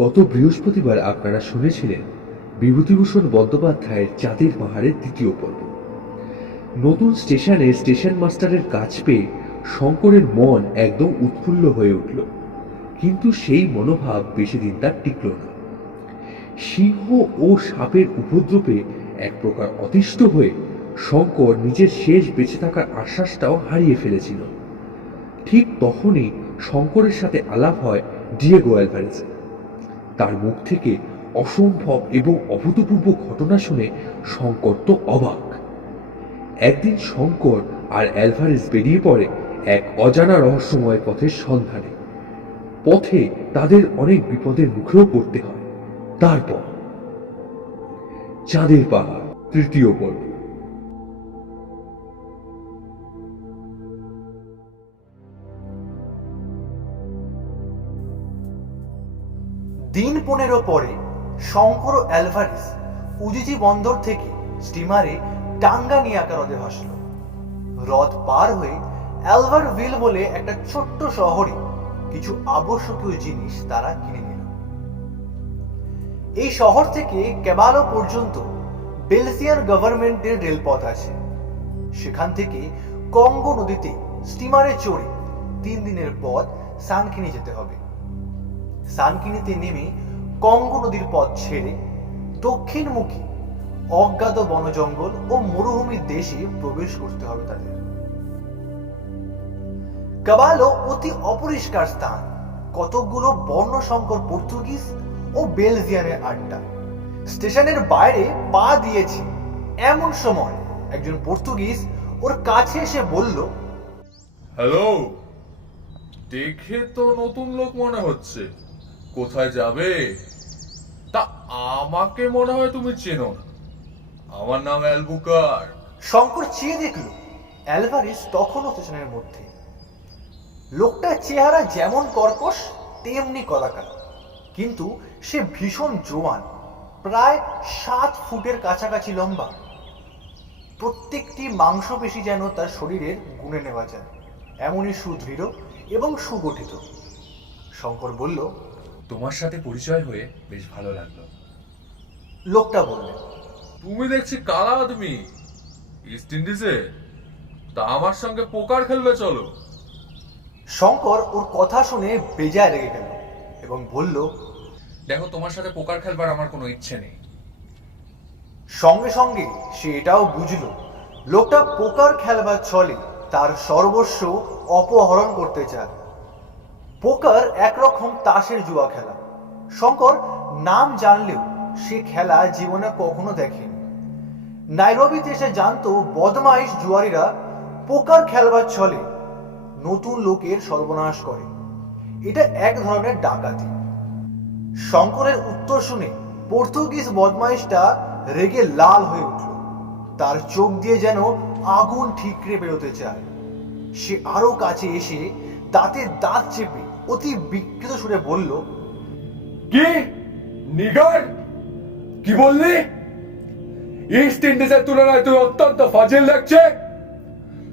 গত বৃহস্পতিবার আপনারা শুনেছিলেন বিভূতিভূষণ বন্দ্যোপাধ্যায়ের চাঁদের পাহাড়ের দ্বিতীয় পর্ব। নতুন স্টেশনে স্টেশন মাস্টারের কাজ পেয়ে শঙ্করের মন একদম উৎফুল্ল হয়ে উঠল, কিন্তু সেই মনোভাব বেশি দিন তার টিকল না। সিংহ ও সাপের উপদ্রবে এক প্রকার অতিষ্ঠ হয়ে শঙ্কর নিজের শেষ বেঁচে থাকার আশ্বাসটাও হারিয়ে ফেলেছিল। ঠিক তখনই শঙ্করের সাথে আলাপ হয় ডিয়েগো অ্যালভারেজের। তার মুখ থেকে অসম্ভব এবং অভূতপূর্ব ঘটনা শুনে শঙ্কর তো অবাক। একদিন শঙ্কর আর অ্যালভারেজ বেরিয়ে পড়ে এক অজানা রহস্যময় পথের সন্ধানে। পথে তাদের অনেক বিপদের মুখেও পড়তে হয়। তারপর চাঁদের পাহাড় তৃতীয় পর্ব। দিন 15 পরে শঙ্কর ও অ্যালভারেজ উজিজি বন্দর থেকে স্টিমারে টাঙ্গানিয়াকা হ্রদে ভাসল। হ্রদ পার হয়ে অ্যালভারভিল বলে একটা ছোট্ট শহরে কিছু আবশ্যকীয় জিনিস তারা কিনে নিল। এই শহর থেকে ক্যাবালো পর্যন্ত বেলজিয়ান গভর্নমেন্টের রেলপথ আছে। সেখান থেকে কঙ্গো নদীতে স্টিমারে চড়ে 3 দিনের পথ সানকিনি যেতে হবে। সানকিনিতে নেমে কঙ্গো নদীর পথ ছেড়ে দক্ষিণমুখী অজ্ঞাত বনজঙ্গল ও মরুভূমির দেশে প্রবেশ করতে হবে তাদের। কাবালো অতি অপরিষ্কার স্থান, কতকগুলো বর্ণসংকর পর্তুগিজ ও বেলজিয়ানের আড্ডা। স্টেশনের বাইরে পা দিয়েছে এমন সময় একজন পর্তুগিজ ওর কাছে এসে বলল, হ্যালো, দেখে তো নতুন লোক মনে হচ্ছে, কোথায় যাবে? তা আমাকে মনে হয় তুমি চেনো না। আমার নাম অ্যালবুকার। শঙ্কর চেয়ে দেখল অ্যালভারেজ তখনও স্টেশনের মধ্যে। লোকটার চেহারা যেমন কর্কশ তেমনি কলাকার, কিন্তু সে ভীষণ জোয়ান, প্রায় 7 ফুটের কাছাকাছি লম্বা। প্রত্যেকটি মাংসপেশি যেন তার শরীরের গুণে নেওয়া যায়, এমনই সুদৃঢ় এবং সুগঠিত। শঙ্কর বলল, তোমার সাথে পরিচয় হয়ে বেশ ভালো লাগলো। লোকটা বলল, তুমি দেখছি কালা আদমি, ইস্ট ইন্ডিজে। তা আমার সঙ্গে পোকার খেলবে চলো। শঙ্কর ওর কথা শুনে বেজায় রেগে গেল এবং বলল, দেখো, তোমার সাথে পোকার খেলবার আমার কোনো ইচ্ছে নেই। সঙ্গে সঙ্গে সে এটাও বুঝল লোকটা পোকার খেলবার ছলে তার সর্বস্ব অপহরণ করতে চায়। পোকার একরকম তাসের জুয়া খেলা। শঙ্কর নাম জানলেও সে খেলা জীবনে কখনো দেখেনি। নাইরোবিতে সে জানতো বদমাইশ জুয়ারিরা পোকার খেলবার ছলে নতুন লোকের সর্বনাশ করে। এটা এক ধরনের ডাকাতি। শঙ্করের উত্তর শুনে পর্তুগিজ বদমাইশটা রেগে লাল হয়ে উঠল। তার চোখ দিয়ে যেন আগুন ঠিকরে বেরোতে চায়। সে আরো কাছে এসে দাঁতে দাঁত চেপে অতি বিকৃত সুরে বলল, কি নিগার? কি বললি? ইস্ট ইন্ডিজের তুলনায় তুই অত্যন্ত ফাজিল লাগছে।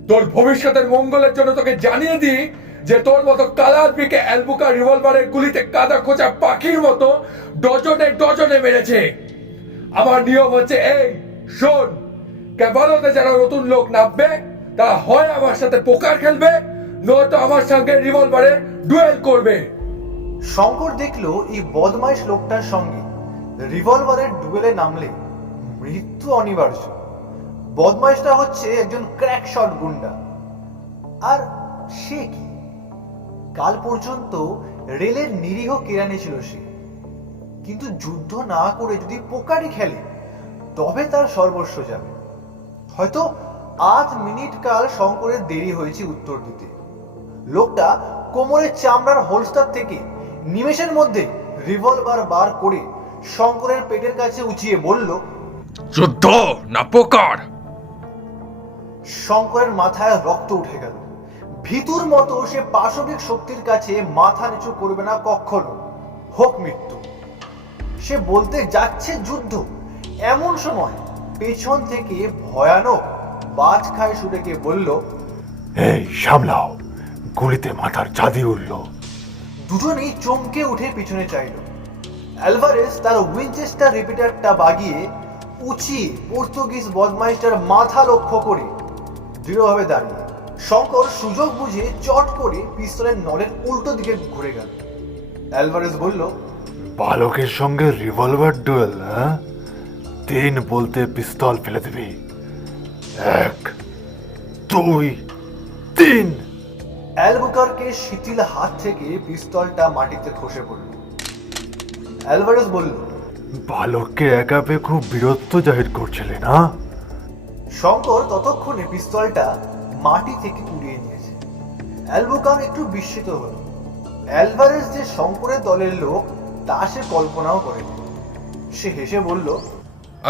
তোর ভবিষ্যতের মঙ্গলের জন্য তোকে জানিয়ে দিই যে তোর মতো কালা আদমিকে অ্যালবুকার রিভলভারের গুলিতে কাদা খোঁচা পাখির মতো ডজনে ডজনে মেরেছে। আমার নিয়ম হচ্ছে এই, শোন, ক্যাবালোতে যারা নতুন লোক নামবে তারা হয় আমার সাথে পোকার খেলবে, নয়তো আমার সঙ্গে রিভলভারে ডুয়েল করবে। শঙ্কর দেখল এই বদমাইশ লোকটার সঙ্গে রিভলভারের ডুয়েলে নামলে মৃত্যু অনিবার্য। বদমাইশটা হচ্ছে একজন ক্র্যাক শট গুন্ডা। আর সে কি? কাল পর্যন্ত রেলের নিরীহ কেরানি ছিল সে, কিন্তু যুদ্ধ না করে যদি পোকারি খেলে তবে তার সর্বস্ব যাবে। হয়তো 8 মিনিট কাল শঙ্করের দেরি হয়েছে উত্তর দিতে। লোকটা কোমরের চামড়ার হোলস্টার থেকে নিমেষের মধ্যে রিভলভার বার করে শঙ্করের পেটের কাছে উঁচিয়ে বলল, যুদ্ধ না পোকার? শঙ্করের মাথায় রক্ত উঠে গেল। ভিতুর মতো সে পাশবিক শক্তির কাছে মাথা নিচু করবে না কখনো, হোক মৃত্যু। সে বলতে যাচ্ছে যুদ্ধ, এমন সময় পেছন থেকে ভয়ানক বাজ খায় সুরে কে বলল, এই সামলাও, গুলিতে মাথার চাঁদি উঠল। দুজনেই চমকে উঠে পিছনে চাইল। অ্যালভারেজ তার উইনচেস্টার রিপিটারটা বাগিয়ে উঁচিয়ে পর্তুগিজ বদমাইশটার মাথা লক্ষ্য করে দৃঢ়ভাবে দাঁড়িয়ে। শঙ্কর সুযোগ বুঝে চট করে পিস্তলের নলের উল্টো দিকে ঘুরে গেল। অ্যালভারেজ বলল, বালকের সঙ্গে রিভলভার ডুয়েল, হ্যাঁ? 3 বলতে পিস্তল ফেলে দিবি। 1 2 3। অ্যালবুকারকে শিথিল হাত থেকে পিস্তলটা মাটিতে খসে পড়ল। অ্যালভারেজ বলল, বালককে একা পেয়ে খুব বীরত্ব জাহির করছিলে না? শঙ্কর ততক্ষণে পিস্তলটা মাটি থেকে কুড়িয়ে নিয়েছে। অ্যালবুকার একটু বিস্মিত হল। অ্যালভারেজ যে শঙ্করের দলের লোক তা সে কল্পনাও করেনি। সে হেসে বলল,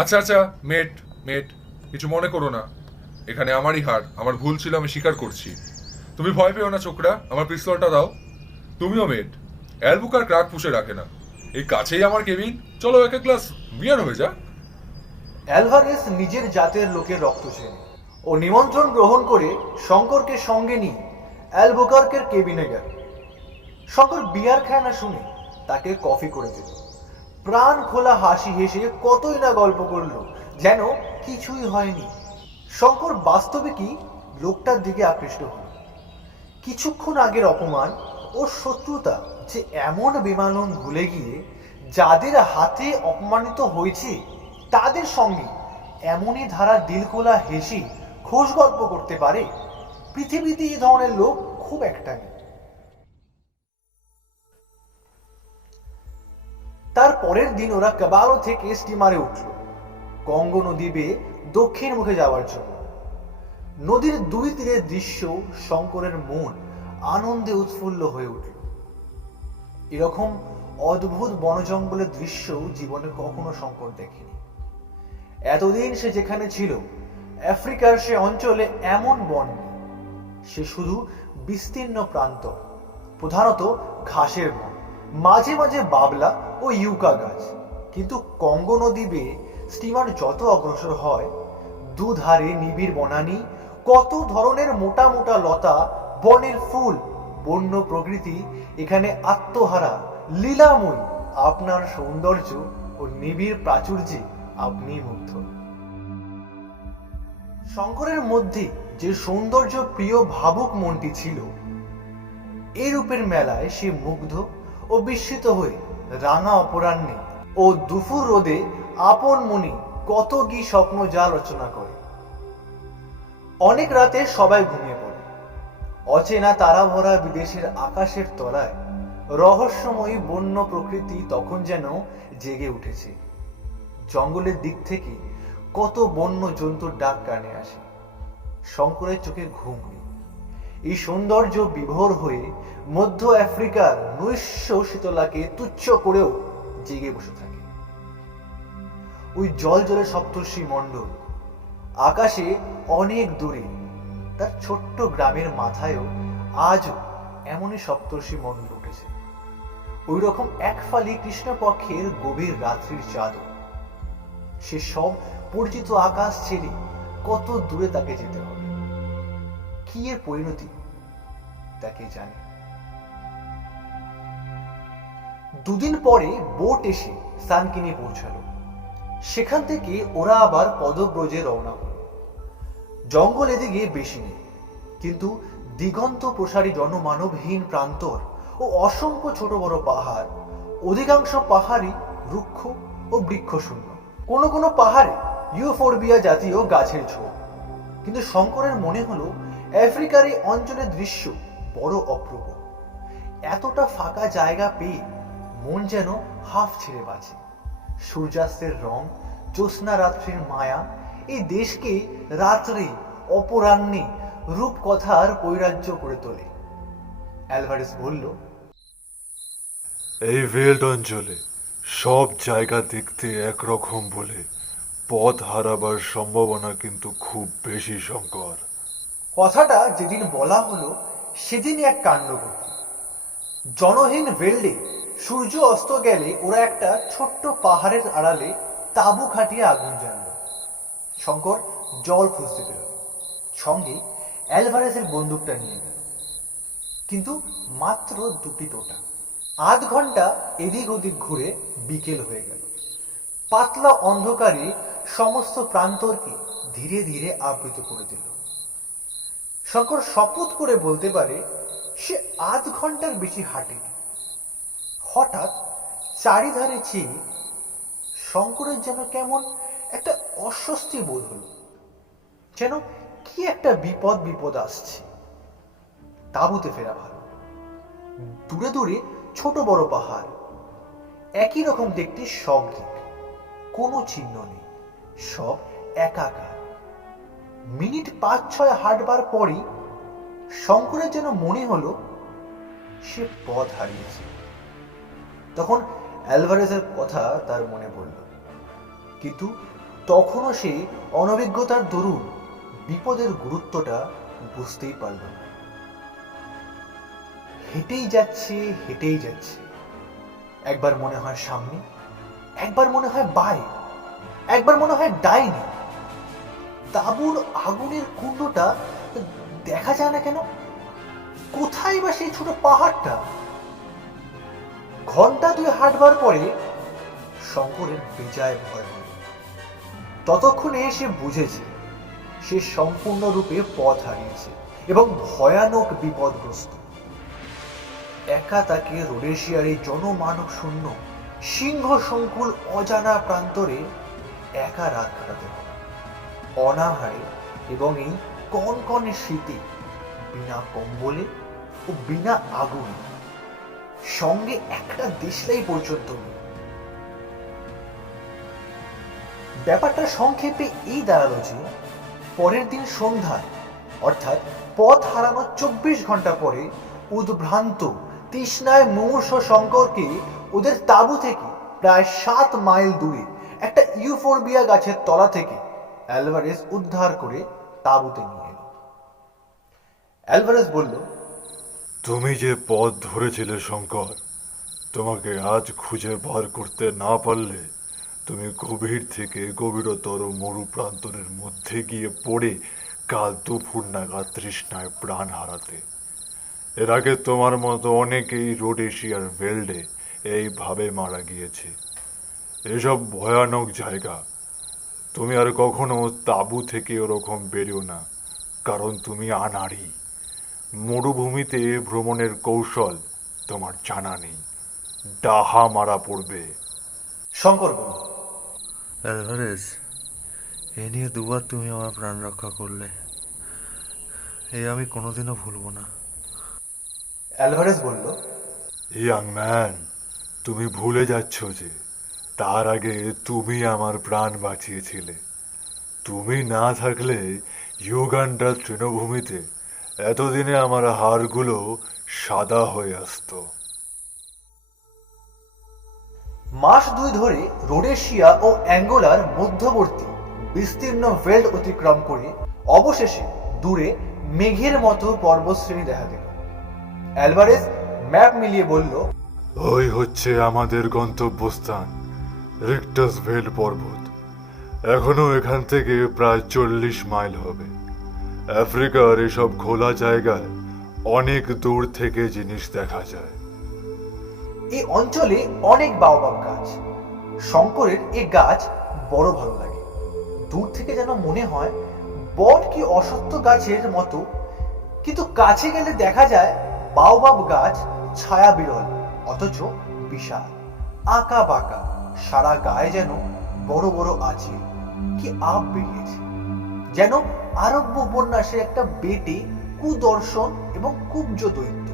আচ্ছা আচ্ছা, মেট মেট, কিছু মনে করো না। এখানে আমারই হার, আমার ভুল ছিল, আমি স্বীকার করছি। তুমি ভয় পেও না ছোকরা, আমার পিস্তলটা দাও। তুমিও মেট। অ্যালবুকার ক্রাক পুষে রাখে না। এই কাছেই আমার কেবিন, চলো এক এক গ্লাস বিয়ার হয়ে যা। অ্যালভারেজ নিজের জাতের লোকের রক্ত চেনে। ও নিমন্ত্রণ গ্রহণ করে শঙ্করকে সঙ্গে নিয়ে অ্যালবুকার্কের কেবিনে গেল। শঙ্কর বিয়ার খায় না শুনে তাকে কফি করে দিল। প্রাণ খোলা হাসি হেসে কতই না গল্প করলো, যেন কিছুই হয়নি। শঙ্কর বাস্তবে কি লোকটার দিকে আকৃষ্ট হল। কিছুক্ষণ আগের অপমান ও শত্রুতা যে এমন বেমালুম ভুলে গিয়ে যাদের হাতে অপমানিত হয়েছে তাদের সঙ্গে এমনই ধারা দিলখোলা হেসে খোশ গল্প করতে পারে, পৃথিবীতে এই ধরনের লোক খুব একটা নেই। তার পরের দিন ওরা কাবালো থেকে স্টিমারে উঠল কঙ্গো নদী বেয়ে দক্ষিণ মুখে যাওয়ার জন্য। নদীর দুই তীরের দৃশ্য শঙ্করের মন আনন্দে উৎফুল্ল হয়ে উঠল। এরকম অদ্ভুত বনজঙ্গলের দৃশ্য জীবনে কখনো শঙ্কর দেখেনি। এতদিন সে যেখানে ছিল আফ্রিকার সে অঞ্চলে এমন বন নেই। সে শুধু বিস্তীর্ণ প্রান্ত, প্রধানত ঘাসের বন, মাঝে মাঝে বাবলা ও ইউকা গাছ। কিন্তু কঙ্গো নদী বেয়ে স্টিমার যত অগ্রসর হয়, দুধারে নিবিড় বনানী, কত ধরনের মোটা মোটা লতা, বনের ফুল, বন্য প্রকৃতি এখানে আত্মহারা, লীলাময়ী। আপনার সৌন্দর্য ও নিবিড় প্রাচুর্যে আপনি মুগ্ধ। শঙ্করের মধ্যে যে সৌন্দর্য প্রিয় ভাবুক মনটি ছিল, এই রূপের মেলায় সে মুগ্ধ ও বিস্মিত হয়ে রাঙা অপরাহ্নে ও দুপুর রোদে আপন মনে কত কি স্বপ্ন যা রচনা করে। অনেক রাতে সবাই ঘুমিয়ে পড়ে। অচেনা তারা ভরা বিদেশের আকাশের তলায় রহস্যময়ী বন্য প্রকৃতি তখন যেন জেগে উঠেছে। জঙ্গলের দিক থেকে কত বন্য জন্তুর ডাক কানে আসে। শঙ্করের চোখে ঘুম নেই। এই সৌন্দর্য বিভোর হয়ে মধ্য আফ্রিকার নৈশ শীতলাকে তুচ্ছ করেও জেগে বসে থাকে। ওই জল জলে সপ্তর্ষি মণ্ডল, আকাশে অনেক দূরে তার ছোট্ট গ্রামের মাথায়ও আজও এমনই সপ্তর্ষি মণ্ডল উঠেছে। ওই রকম এক ফালি কৃষ্ণপক্ষের গভীর রাত্রির চাঁদও। সে সব পরিচিত আকাশ ছেড়ে কত দূরে তাকে যেতে হবে, কি এর পরিণতি তাকে জানে। দুদিন পরে বোট এসে সানকিনি পৌঁছালো। সেখান থেকে ওরা আবার পদব্রজে রওনা হল। জঙ্গল এদিকে বেশি নেই, কিন্তু দিগন্ত প্রসারী জনমানবহীন প্রান্তর ও অসংখ্য ছোট বড় পাহাড়, অধিকাংশ পাহাড়ই রুক্ষ ও বৃক্ষশূন্য। কোনো কোনো পাহাড়ে ইউফোরবিয়া জাতীয় গাছের ঝোপ। কিন্তু শঙ্করের মনে হলো আফ্রিকার এই অঞ্চলের দৃশ্য বড় অপূর্ব। এতটা ফাঁকা জায়গা পেয়ে মন যেন হাফ ছেড়ে বাঁচে। সূর্যাস্তের রং, জ্যোৎস্না রাত্রির মায়া এই দেশকে রাত্রে অপরাহ্নে রূপকথার বৈরাগ্য করে তোলে। অ্যালভারেজ বলল, এই ভেল্ড অঞ্চলে সব জায়গা দেখতে একরকম বলে পথ হারাবার সম্ভাবনা কিন্তু খুব বেশি, শঙ্কর। কথাটা যেদিন বলা হলো সেদিনই এক কাণ্ড ঘটল। জনহীন ভেল্ডে সূর্য অস্ত গেলে ওরা একটা ছোট্ট পাহাড়ের আড়ালে তাঁবু খাটিয়ে আগুন জ্বালল। শঙ্কর জল খুঁজতে পেল, সঙ্গে অ্যালভারেজের বন্দুকটা নিয়ে গেল। কিন্তু মাত্র 2টি টোটা। আধ ঘন্টা এদিক ওদিক ঘুরে বিকেল হয়ে গেল। পাতলা অন্ধকারে সমস্ত প্রান্তরকে ধীরে ধীরে আবৃত করে দিল। শঙ্কর শপথ করে বলতে পারে সে আধ ঘন্টার বেশি হাঁটেনি। হঠাৎ চারিধারে চেয়ে শঙ্করের যেন কেমন একটা অস্বস্তি বোধ হলো, যেন কি একটা বিপদ বিপদ আসছে। তাঁবুতে ফেরা ভালো। দূরে দূরে ছোট বড় পাহাড়, একই রকম দেখতে সব দিক, কোনো চিহ্ন নেই, সব একাকার। মিনিট ৫-৬ হাঁটবার পরই শঙ্করের যেন মনে হলো সে পথ হারিয়েছে। তখন অ্যালভারেজের কথা তার মনে পড়ল, কিন্তু তখনও সে অনভিজ্ঞতার দরুন বিপদের গুরুত্বটা বুঝতেই পারল না। হেঁটেই যাচ্ছে হেঁটেই যাচ্ছে, একবার মনে হয় সামনে, একবার মনে হয় বাঁয়ে, একবার মনে হয় ডাইনে। তাঁবুর আগুনের কুণ্ডটা দেখা যায় না কেন? কোথায় বা সেই ছোট পাহাড়টা? ঘন্টা ২ হাঁটবার পরে শঙ্করের বেজায় ভয় হল। ততক্ষণে সে বুঝেছে সে সম্পূর্ণরূপে পথ হারিয়েছে এবং ভয়ানক বিপদগ্রস্ত। একা তাকে রোডেশিয়ার এই জনমানব শূন্য সিংহ সংকুল অজানা প্রান্তরে একা রাত কাটাতে হবে, অনাহারে এবং এই কনকনে শীতে, বিনা কম্বলে ও বিনা আগুনে, সঙ্গে একটা দেশলাই পর্যন্ত নেই। ব্যাপারটা সংক্ষেপে এই দাঁড়ালো যে পরের দিন সন্ধ্যায়, অর্থাৎ পথ হারানোর ২৪ ঘন্টা পরে, উদ্ভ্রান্ত তৃষ্ণায় মুমূর্ষ শঙ্করকে ওদের তাঁবু থেকে প্রায় ৭ মাইল দূরে একটা ইউফোরবিয়া গাছের তলা থেকে অ্যালভারেজ উদ্ধার করে তাঁবুতে নিয়ে এলো। অ্যালভারেজ বলল, তুমি যে পথ ধরেছিলে শঙ্কর, তোমাকে আজ খুঁজে বার করতে না পারলে তুমি গভীর থেকে গভীরতর মরু প্রান্তরের মধ্যে গিয়ে পড়ে কাল দুপুর নাগাদ তৃষ্ণায় প্রাণ হারাতে। এর আগে তোমার মতো অনেকেই রোডেশিয়ার ভেল্ডে এইভাবে মারা গিয়েছে। এসব ভয়ানক জায়গা, তুমি আর কখনো তাঁবু থেকে ওরকম বেরিও না, কারণ তুমি আনাড়ি। মরুভূমিতে ভ্রমণের কৌশল তোমার জানা নেই, ডাহা মারা পড়বে। শঙ্কর বলল, অ্যালভারেজ, এ নিয়ে দুবার তুমি আমার প্রাণ রক্ষা করলে, আমি কোনোদিনও ভুলব না। অ্যালভারেজ বলল, ইয়াং ম্যান, তুমি ভুলে যাচ্ছ যে তার আগে তুমি আমার প্রাণ বাঁচিয়েছিলে। তুমি না থাকলে ইউগান্ডার তৃণভূমিতে এতদিনে আমার হাড়গুলো সাদা হয়ে আসতো। মাস ২ ধরে রোডেশিয়া ও অ্যাঙ্গোলার মধ্যবর্তী বিস্তীর্ণ ভেল্ড অতিক্রম করে অবশেষে দূরে মেঘের মতো পর্বতশ্রেণী দেখা গেল। অ্যালভারেজ ম্যাপ মিলিয়ে বলল, ওই হচ্ছে আমাদের গন্তব্যস্থান, রিক্টাস ভেল্ড পর্বত। এখনো এখান থেকে প্রায় ৪০ মাইল হবে। আফ্রিকার এসব খোলা জায়গায় অনেক দূর থেকে জিনিস দেখা যায়। এই অঞ্চলে অনেক বাওবাব গাছ। শঙ্করের এ গাছ বড় ভালো লাগে। দূর থেকে যেন মনে হয় বট কি অসত্য গাছের মতো, কিন্তু কাছে গেলে দেখা যায় বাওবাব গাছ ছায়া বিরল, অথচ বিশাল, আঁকা বাঁকা, সারা গায়ে যেন বড় বড় আছে, কি আপ বেরিয়েছে, যেন আরব্য উপন্যাসের একটা বেটে কুদর্শন এবং কুব্জ দৈত্য।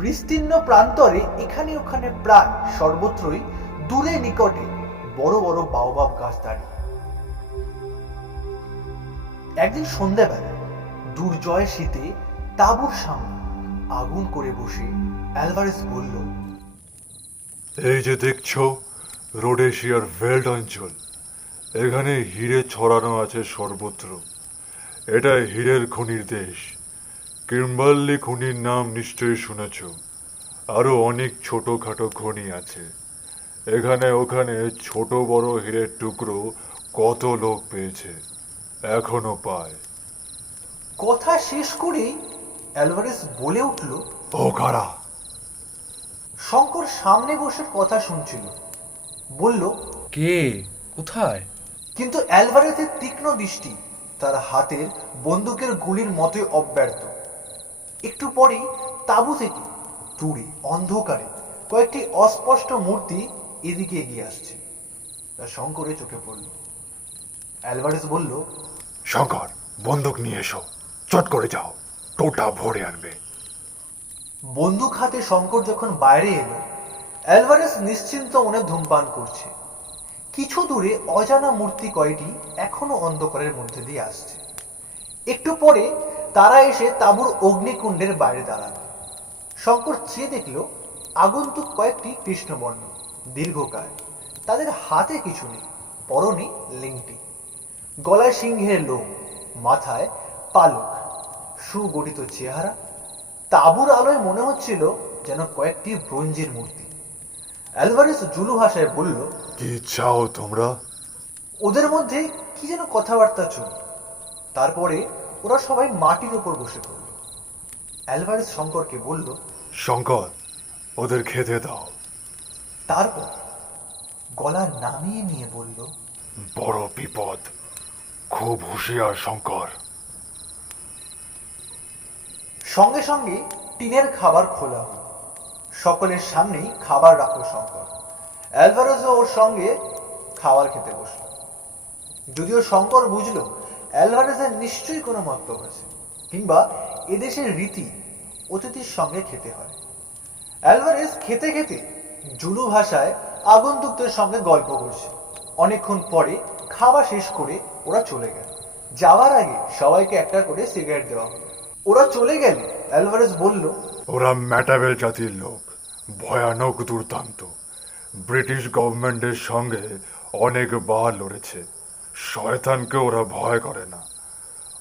বিস্তীর্ণ প্রান্তরে এখানে ওখানে প্রায় সর্বত্রই দূরে নিকটে বড় বড় বাওবাব গাছ দাঁড়িয়ে। একদিন সন্ধ্যাবেলা দুর্জয় শীতে তাঁবুর সামনে আগুন করে বসে অ্যালভারেজ বলল, এই যে দেখছো রোডেশিয়ার ভেল্ড অঞ্চল, এখানে হিরে ছড়ানো আছে সর্বত্র। এটা হীরের খনির দেশ। কিম্বার্লি খনির নাম নিশ্চয়ই শুনেছ। আরো অনেক ছোটখাটো খনি আছে। এখানে ওখানে ছোট বড় হীরের টুকরো কত লোক পেয়েছে, এখনো পায়। কথা শেষ করেই অ্যালভারেজ বলে উঠল, ও কারা? শঙ্কর সামনে বসে কথা শুনছিল। বলল, কে? কোথায়? কিন্তু অ্যালভারেজের তীক্ষ্ণ দৃষ্টি তার হাতের বন্দুকের গুলির মতোই অব্যর্থ। একটু পরেই তাঁবু থেকে দূরে অন্ধকারে কয়েকটি অস্পষ্ট মূর্তি এদিকে এগিয়ে আসছে। তা শঙ্করের চোখে পড়ল। অ্যালভারেজ বলল, শঙ্কর, বন্দুক নিয়ে এসো, চট করে যাও, টোটা ভরে আনবে। বন্দুক হাতে শঙ্কর যখন বাইরে এলো, অ্যালভারেজ নিশ্চিন্ত মনে ধূমপান করছে। কিছু দূরে অজানা মূর্তি কয়টি এখনো অন্ধকারের মধ্যে দিয়ে আসছে। একটু পরে তারা এসে তাঁবুর অগ্নিকুণ্ডের বাইরে দাঁড়ালো। শঙ্কর চেয়ে দেখল আগন্তুক কয়েকটি কৃষ্ণবর্ণ, দীর্ঘকায়। তাদের হাতে কিছু নেই, পরনে লিংটি, গলায় সিংহের লোম, মাথায় পালক, সুগঠিত চেহারা। তাঁবুর আলোয় মনে হচ্ছিল যেন কয়েকটি ব্রোঞ্জের মূর্তি। অ্যালভারেজ জুলু ভাষায় বলল, কি চাও তোমরা? ওদের মধ্যে কি যেন কথাবার্তা চল। তারপরে ওরা সবাই মাটির উপর বসে পড়ল। অ্যালভারেজ শঙ্করকে বলল, শঙ্কর, ওদের খেতে দাও। তারপর গলা নামিয়ে নিয়ে বলল, বড় বিপদ, খুব হুঁশিয়ার শঙ্কর। সঙ্গে সঙ্গে টিনের খাবার খোলা হলো। সকলের সামনেই খাবার রাখলো শঙ্কর। অ্যালভারেজও ওর সঙ্গে খাবার খেতে বসল। যদিও শঙ্কর বুঝলো অ্যালভারেজের নিশ্চয়ই কোনো মতলব আছে, কিংবা এদেশের রীতি অতিথির সঙ্গে খেতে হয়। অ্যালভারেজ খেতে খেতে জুলু ভাষায় আগন্তুকদের সঙ্গে গল্প করছে। অনেকক্ষণ পরে খাওয়া শেষ করে ওরা চলে গেল। যাওয়ার আগে সবাইকে একটা করে সিগারেট দেওয়া হলো। ওরা চলে গেলে অ্যালভারেজ বলল, ওরা ম্যাটাবেল জাতির লোক, ভয়ানক দুর্দান্ত। ব্রিটিশ গভর্নমেন্টের সঙ্গে অনেকবার লড়েছে। শয়তানকে ওরা ভয় করে না।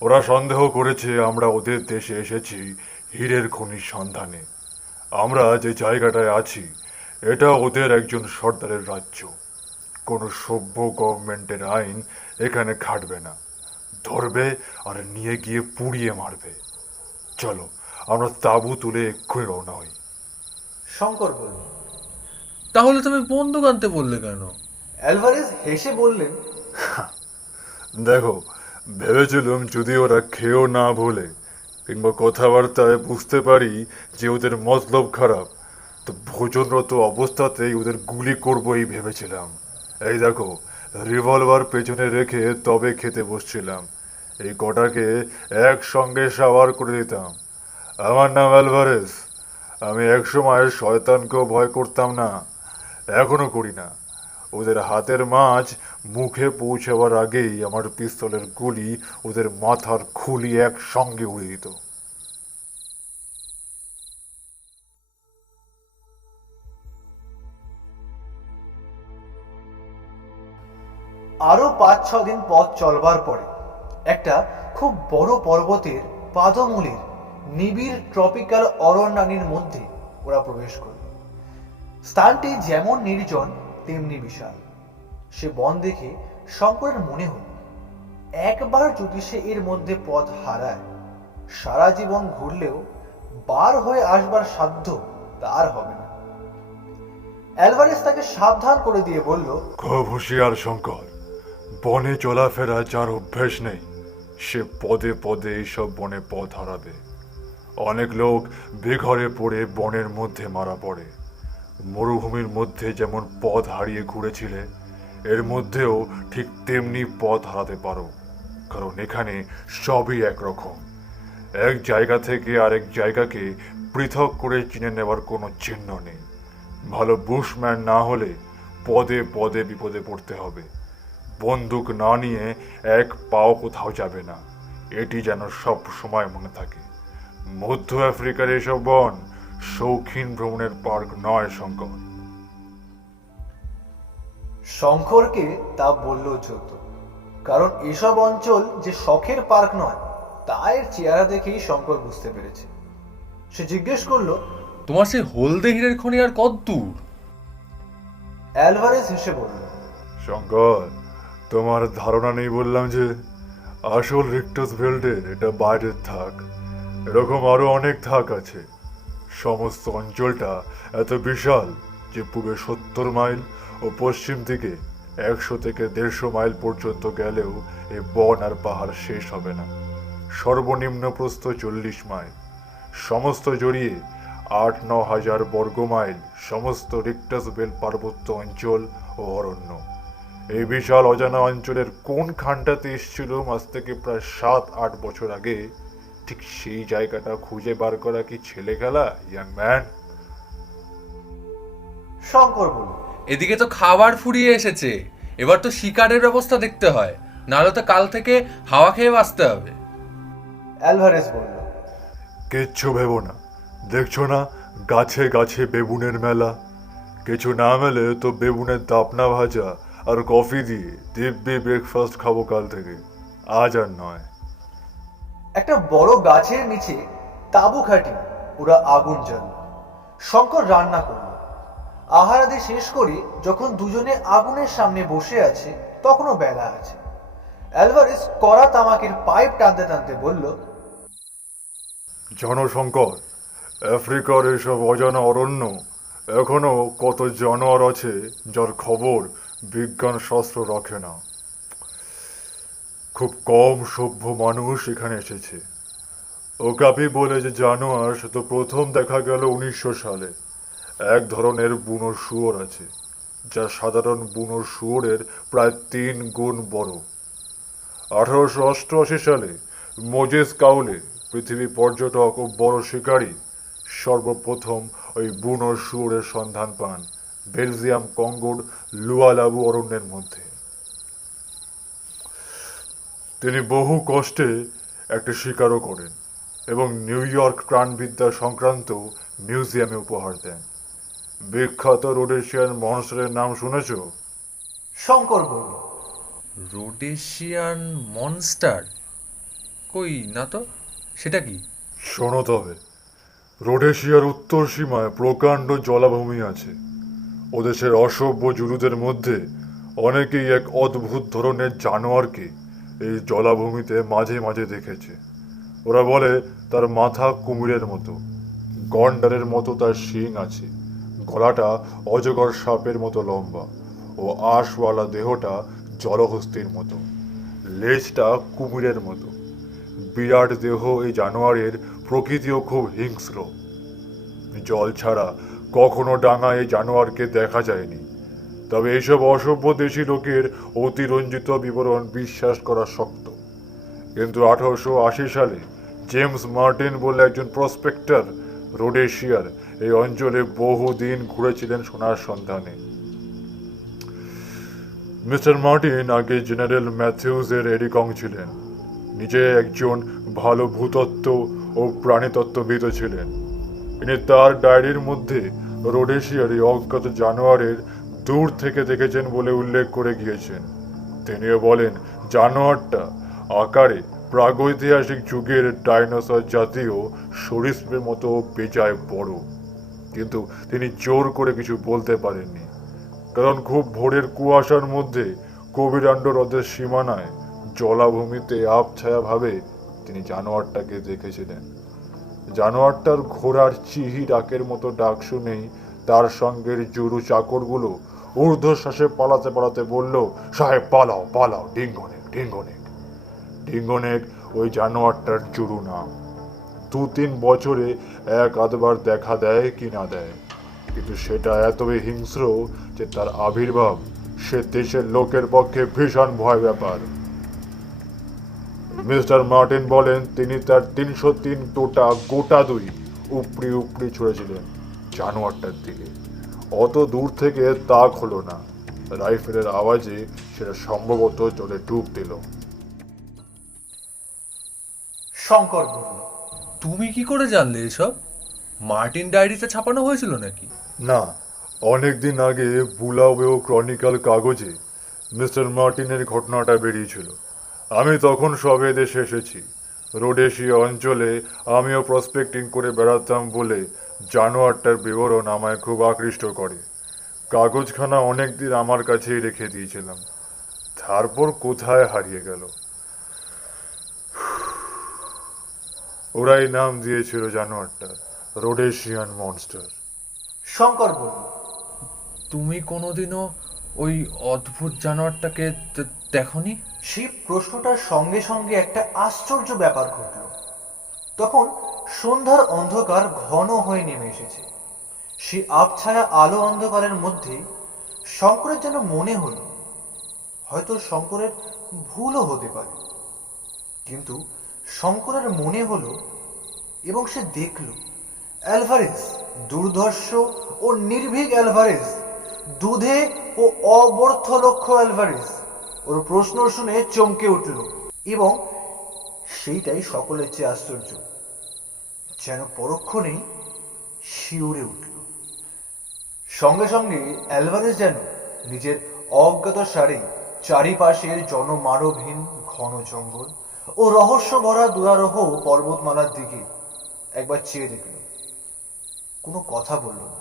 ওরা সন্দেহ করেছে আমরা ওদের দেশে এসেছি হীরের খনির সন্ধানে। আমরা যে জায়গাটায় আছি এটা ওদের একজন সর্দারের রাজ্য। কোনো সভ্য গভর্নমেন্টের আইন এখানে খাটবে না। ধরবে আর নিয়ে গিয়ে পুড়িয়ে মারবে। চলো, আমরা তাঁবু তুলে এক্ষুনি রওনা হই। শঙ্কর বলল। তাহলে তুমি বন্দুক আনতে বললে কেন? অ্যালভারেজ হেসে বললেন, দেখো, ভেবেছিলাম যদি ওরা খেয়েও না ভোলে কিংবা কথাবার্তায় বুঝতে পারি যে ওদের মতলব খারাপ, তো ভোজনরত অবস্থাতেই ওদের গুলি করবোই ভেবেছিলাম। এই দেখো, রিভলভার পেছনে রেখে তবে খেতে বসছিলাম। এই কটাকে একসঙ্গে সাওয়ার করে দিতাম। আমার নাম অ্যালভারেজ। আমি একসময় শয়তানকেও ভয় করতাম না, এখনো করি না। ওদের হাতের মাছ মুখে পৌঁছাবার আগেই আমার পিস্তলের গুলি ওদের মাথার খুলি একসঙ্গে উড়িয়ে দিত। আরো 5-6 দিন পথ চলবার পরে একটা খুব বড় পর্বতের পাদমূলের নিবিড় ট্রপিক্যাল অরণ্যানীর মধ্যে ওরা প্রবেশ করল। স্থানটি যেমন নির্জন তেমনি বিশাল। সে বন দেখে শঙ্করের মনে হল একবার যদি সে এর মধ্যে পথ হারায়, সারা জীবন ঘুরলেও বার হয়ে আসবার সাধ্য তার হবে না। অ্যালভারেজ তাকে সাবধান করে দিয়ে বলল, খুব হুঁশিয়ার শঙ্কর। বনে চলাফেরা যার অভ্যেস নেই সে পদে পদে এইসব বনে পথ হারাবে। অনেক লোক বেঘরে পড়ে বনের মধ্যে মারা পড়ে। মরুভূমির মধ্যে যেমন পথ হারিয়ে ঘুরেছিলে, এর মধ্যেও ঠিক তেমনি পথ হারাতে পারো, কারণ এখানে সবই একরকম। এক জায়গা থেকে আরেক জায়গাকে পৃথক করে চিনে নেওয়ার কোনো চিহ্ন নেই। ভালো বুশম্যান না হলে পদে পদে বিপদে পড়তে হবে। বন্দুক না নিয়ে এক পাও কোথাও যাবে না, এটি যেন সব সময় মনে থাকে। মধ্য আফ্রিকার এসব বন শৌখিন ভ্রমণের পার্ক নয় শঙ্কর। শঙ্করকে তা বলল যত, কারণ এসব অঞ্চল যে শখের পার্ক নয় তা এর চেহারা দেখেই শঙ্কর বুঝতে পেরেছে। সে জিজ্ঞেস করলো, তোমার সেই হলদে হীরের খনি আর কত দূর? অ্যালভারেজ হেসে বলল, শঙ্কর, তোমার ধারণা নেই বললাম যে আসল রিক্টাস বেল্টের এটা বাইরের থাক। এরকম আরো অনেক থাক আছে। সমস্ত অঞ্চলটা এত বিশাল যে পূর্বে 70 মাইল ও পশ্চিম থেকে 100 থেকে 150 মাইল পর্যন্ত গেলেও এই বন আর পাহাড় শেষ হবে না। সর্বনিম্ন প্রস্থ 40 মাইল, সমস্ত জড়িয়ে 8-9 হাজার বর্গ মাইল, সমস্ত রিক্টাস বেল পার্বত্য অঞ্চল ও অরণ্য। এই বিশাল অজানা অঞ্চলের কোন খানটাতে এসেছিল আজ থেকে প্রায় 7-8 বছর আগে, ঠিক সেই জায়গাটা খুঁজে বার করা কি ছেলে খেলা, ইয়াং ম্যান? শঙ্কর বলল, এদিকে তো খাবার ফুরিয়ে এসেছে, এবার তো শিকারের ব্যবস্থা দেখতে হয়, নাহলে তো কাল থেকে হাওয়া খেয়ে বাঁচতে হবে। অ্যালভারেজ বলল, কিচ্ছু ভেবো না, দেখছো না গাছে গাছে বেবুনের মেলা। কিছু না মেলে তো বেবুনের দাপনা ভাজা আর কফি দিয়ে দিব্যি ব্রেকফাস্ট খাবো কাল থেকে, আজ আর নয়। একটা বড় গাছের নিচে তাঁবু খাটিয়ে ওরা আগুন জ্বালল। শঙ্কর রান্না করল। আহারাদি শেষ করে যখন দুজনে আগুনের সামনে বসে আছে তখনও বেলা আছে। অ্যালভারেজ কড়া তামাকের পাইপ টানতে টানতে বলল, জনশঙ্কর, আফ্রিকার এসব অজানা অরণ্য এখনো কত জানোয়ার আছে যার খবর বিজ্ঞান শাস্ত্র রাখে না। খুব কম সভ্য মানুষ এখানে এসেছে। ওকাপি বলে যে জানোয়ার সে তো প্রথম দেখা গেল 1900 সালে। এক ধরনের বুনো শুয়োর আছে যা সাধারণ বুনো শুয়োরের প্রায় 3 গুণ বড়। 1888 সালে মোজেস কাউলে, পৃথিবী পর্যটক ও বড় শিকারী, সর্বপ্রথম ওই বুনো শুয়োরের সন্ধান পান বেলজিয়াম কঙ্গোর লুয়ালাবু অরণ্যের মধ্যে। তিনি বহু কষ্টে একটা শিকারও করেন এবং নিউ ইয়র্ক প্রাণবিদ্যা সংক্রান্ত মিউজিয়ামে উপহার দেন। বিখ্যাত রোডেশিয়ান মনস্টারের নাম শুনেছ? শঙ্কর বলল, রোডেশিয়ান মনস্টার? কই না তো, সেটা কি? শোনো তবে, রোডেশিয়ার উত্তর সীমায় প্রকাণ্ড জলাভূমি আছে। ওদেশের অসভ্য জুলুদের মধ্যে অনেকেই এক অদ্ভুত ধরনের জানোয়ারকে এই জলাভূমিতে মাঝে মাঝে দেখেছে। ওরা বলে তার মাথা কুমিরের মতো, গন্ডারের মতো তার শিং আছে, গলাটা অজগর সাপের মতো লম্বা ও আঁশওয়ালা দেহটা জলহস্তির মতো, লেজটা কুমিরের মতো। বিরাট দেহ এই জানোয়ারের প্রকৃতিও খুব হিংস্র। জল ছাড়া কখনো ডাঙায় এই জানোয়ারকে দেখা যায়নি। তবে এইসব অসভ্য দেশি লোকের অতিরঞ্জিত বিবরণ বিশ্বাস করা শক্ত। কিন্তু 1880 সালে জেমস মার্টিন বলে একজন প্রসপেক্টর রোডেশিয়ার এই অঞ্চলে বহুদিন ঘুরেছিলেন সোনার সন্ধানে। মিস্টার মার্টিন আগে জেনারেল ম্যাথিউজের এডিকং ছিলেন। নিজে একজন ভালো ভূতত্ত্ব ও প্রাণীতত্ত্ববিদ ছিলেন। তিনি তার ডায়েরির মধ্যে রোডেশিয়ার এই অজ্ঞাত জানোয়ারের দূর থেকে দেখেছেন বলে উল্লেখ করে গিয়েছেন। তিনিও বলেন জানোয়ারটা আকারে প্রাগৈতিহাসিক যুগের ডাইনোসর জাতীয় সরীসৃপের মতো বেজায় বড়। কিন্তু তিনি জোর করে কিছু বলতে পারেননি, কারণ খুব ভোরের কুয়াশার মধ্যে কবিরান্ড হ্রদের সীমানায় জলাভূমিতে আবছায়া ভাবে তিনি জানোয়ারটাকে দেখেছিলেন। জানোয়ারটার ঘোড়ার চিহি ডাকের মতো ডাক শুনেই তার সঙ্গের জুরু চাকরগুলো ঊর্ধ্বশ্বাসে পালাতে পালাতে বলল, সাহেব পালাও পালাও, ডিঙ্গনেক ডিঙ্গনেক। ডিঙ্গনেক ওই জানোয়ারটার জুরু নাম। 2-3 বছরে এক আধবার দেখা দেয় কি না দেয়, কিন্তু সেটা এতই হিংস্র যে তার আবির্ভাব সে দেশের লোকের পক্ষে ভীষণ ভয় ব্যাপার। মিস্টার মার্টিন বলেন তিনি তার 303 টোটা গোটা দুই উপড়ি উপড়ি ছুঁড়েছিলেন জানোয়ারটার দিকে। অত দূর থেকে তাক হলো না, রাইফেলের আওয়াজে সেটা সম্ভবত জলে ডুব দিল। শঙ্কর বলল, তুমি কি করে জানলে এসব? মার্টিন ডায়েরিতে ছাপানো হয়েছিল নাকি? না, অনেকদিন আগে বুলাওয়েও ক্রনিক্যাল কাগজে মিস্টার মার্টিনের ঘটনাটা বেরিয়েছিল। আমি তখন সবে দেশে এসেছি। রোডেশিয়া অঞ্চলে আমিও প্রসপেক্টিং করে বেড়াতাম বলে জানোয়ারটার বিবরণ আমায় খুব আকৃষ্ট করে। কাগজখানা অনেকদিন আমার কাছেই রেখে দিয়েছিলাম, তারপর কোথায় হারিয়ে গেল। ওরাই নাম দিয়েছিল জানোয়ারটা রোডেশিয়ান মনস্টার। শঙ্কর বলল, তুমি কোনোদিনও ওই অদ্ভুত জানোয়ারটাকে দেখনি? সেই প্রশ্নটার সঙ্গে সঙ্গে একটা আশ্চর্য ব্যাপার ঘটল। তখন সন্ধ্যার অন্ধকার ঘন হয়ে নেমে এসেছে। সেই আবছায়া আলো অন্ধকারের মধ্যে শঙ্করের যেন মনে হলো হয়তো শঙ্করের ভুলও হতে পারে, কিন্তু শঙ্করের মনে হলো এবং সে দেখল অ্যালভারেজ, দুর্ধর্ষ ও নির্ভীক অ্যালভারেজ, দুধে ও অবর্থ লক্ষ্য অ্যালভারেজ ওর প্রশ্ন শুনে চমকে উঠল। এবং সেইটাই সকলের চেয়ে আশ্চর্য, যেন পরক্ষণেই শিউরে উঠল। সঙ্গে সঙ্গে অ্যালভারেজ যেন নিজের অজ্ঞাত সারে চারিপাশের জনমানবহীন ঘন জঙ্গল ও রহস্য ভরা দুরারোহ পর্বতমালার দিকে একবার চেয়ে দেখল। কোনো কথা বলল না,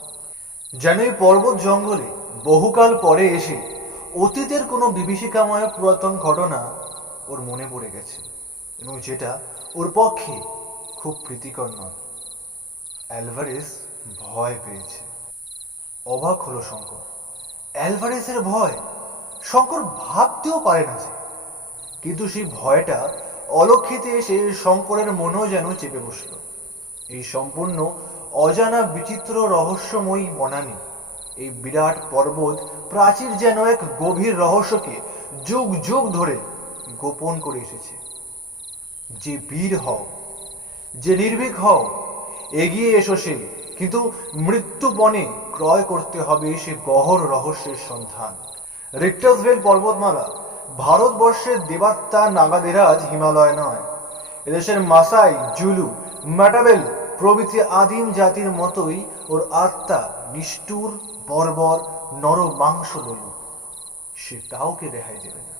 যেন এই পর্বত জঙ্গলে বহুকাল পরে এসে অতীতের কোনো বিভীষিকাময় পুরাতন ঘটনা ওর মনে পড়ে গেছে, এবং যেটা ওর পক্ষে খুব প্রীতিকর নয়। অ্যালভারেজ ভয় পেয়েছে। অবাক হলো শঙ্কর। অ্যালভারেজের ভয় শঙ্কর ভাবতেও পারে না যে, কিন্তু সেই ভয়টা অলক্ষিতে এসে শঙ্করের মনও যেন চেপে বসল। এই সম্পূর্ণ অজানা বিচিত্র রহস্যময়ী বনানী, এই বিরাট পর্বত প্রাচীর যেন এক গভীর রহস্যকে যুগ যুগ ধরে গোপন করে এসেছে। যে বীর হও, যে নির্ভীক হও, এগিয়ে এসো সে, কিন্তু মৃত্যু বনে ক্রয় করতে হবে সে গহর রহস্যের সন্ধান। রিক্টাসভেল পর্বতমালা ভারতবর্ষের দেবাত্মা নাগাদেরাজ হিমালয় নয়। এদেশের মাসাই, জুলু, ম্যাটাবেল প্রভৃতি আদিম জাতির মতোই ওর আত্মা নিষ্ঠুর, বর্বর, নর মাংস লোলু। সে কাউকে রেহাই দেবে না।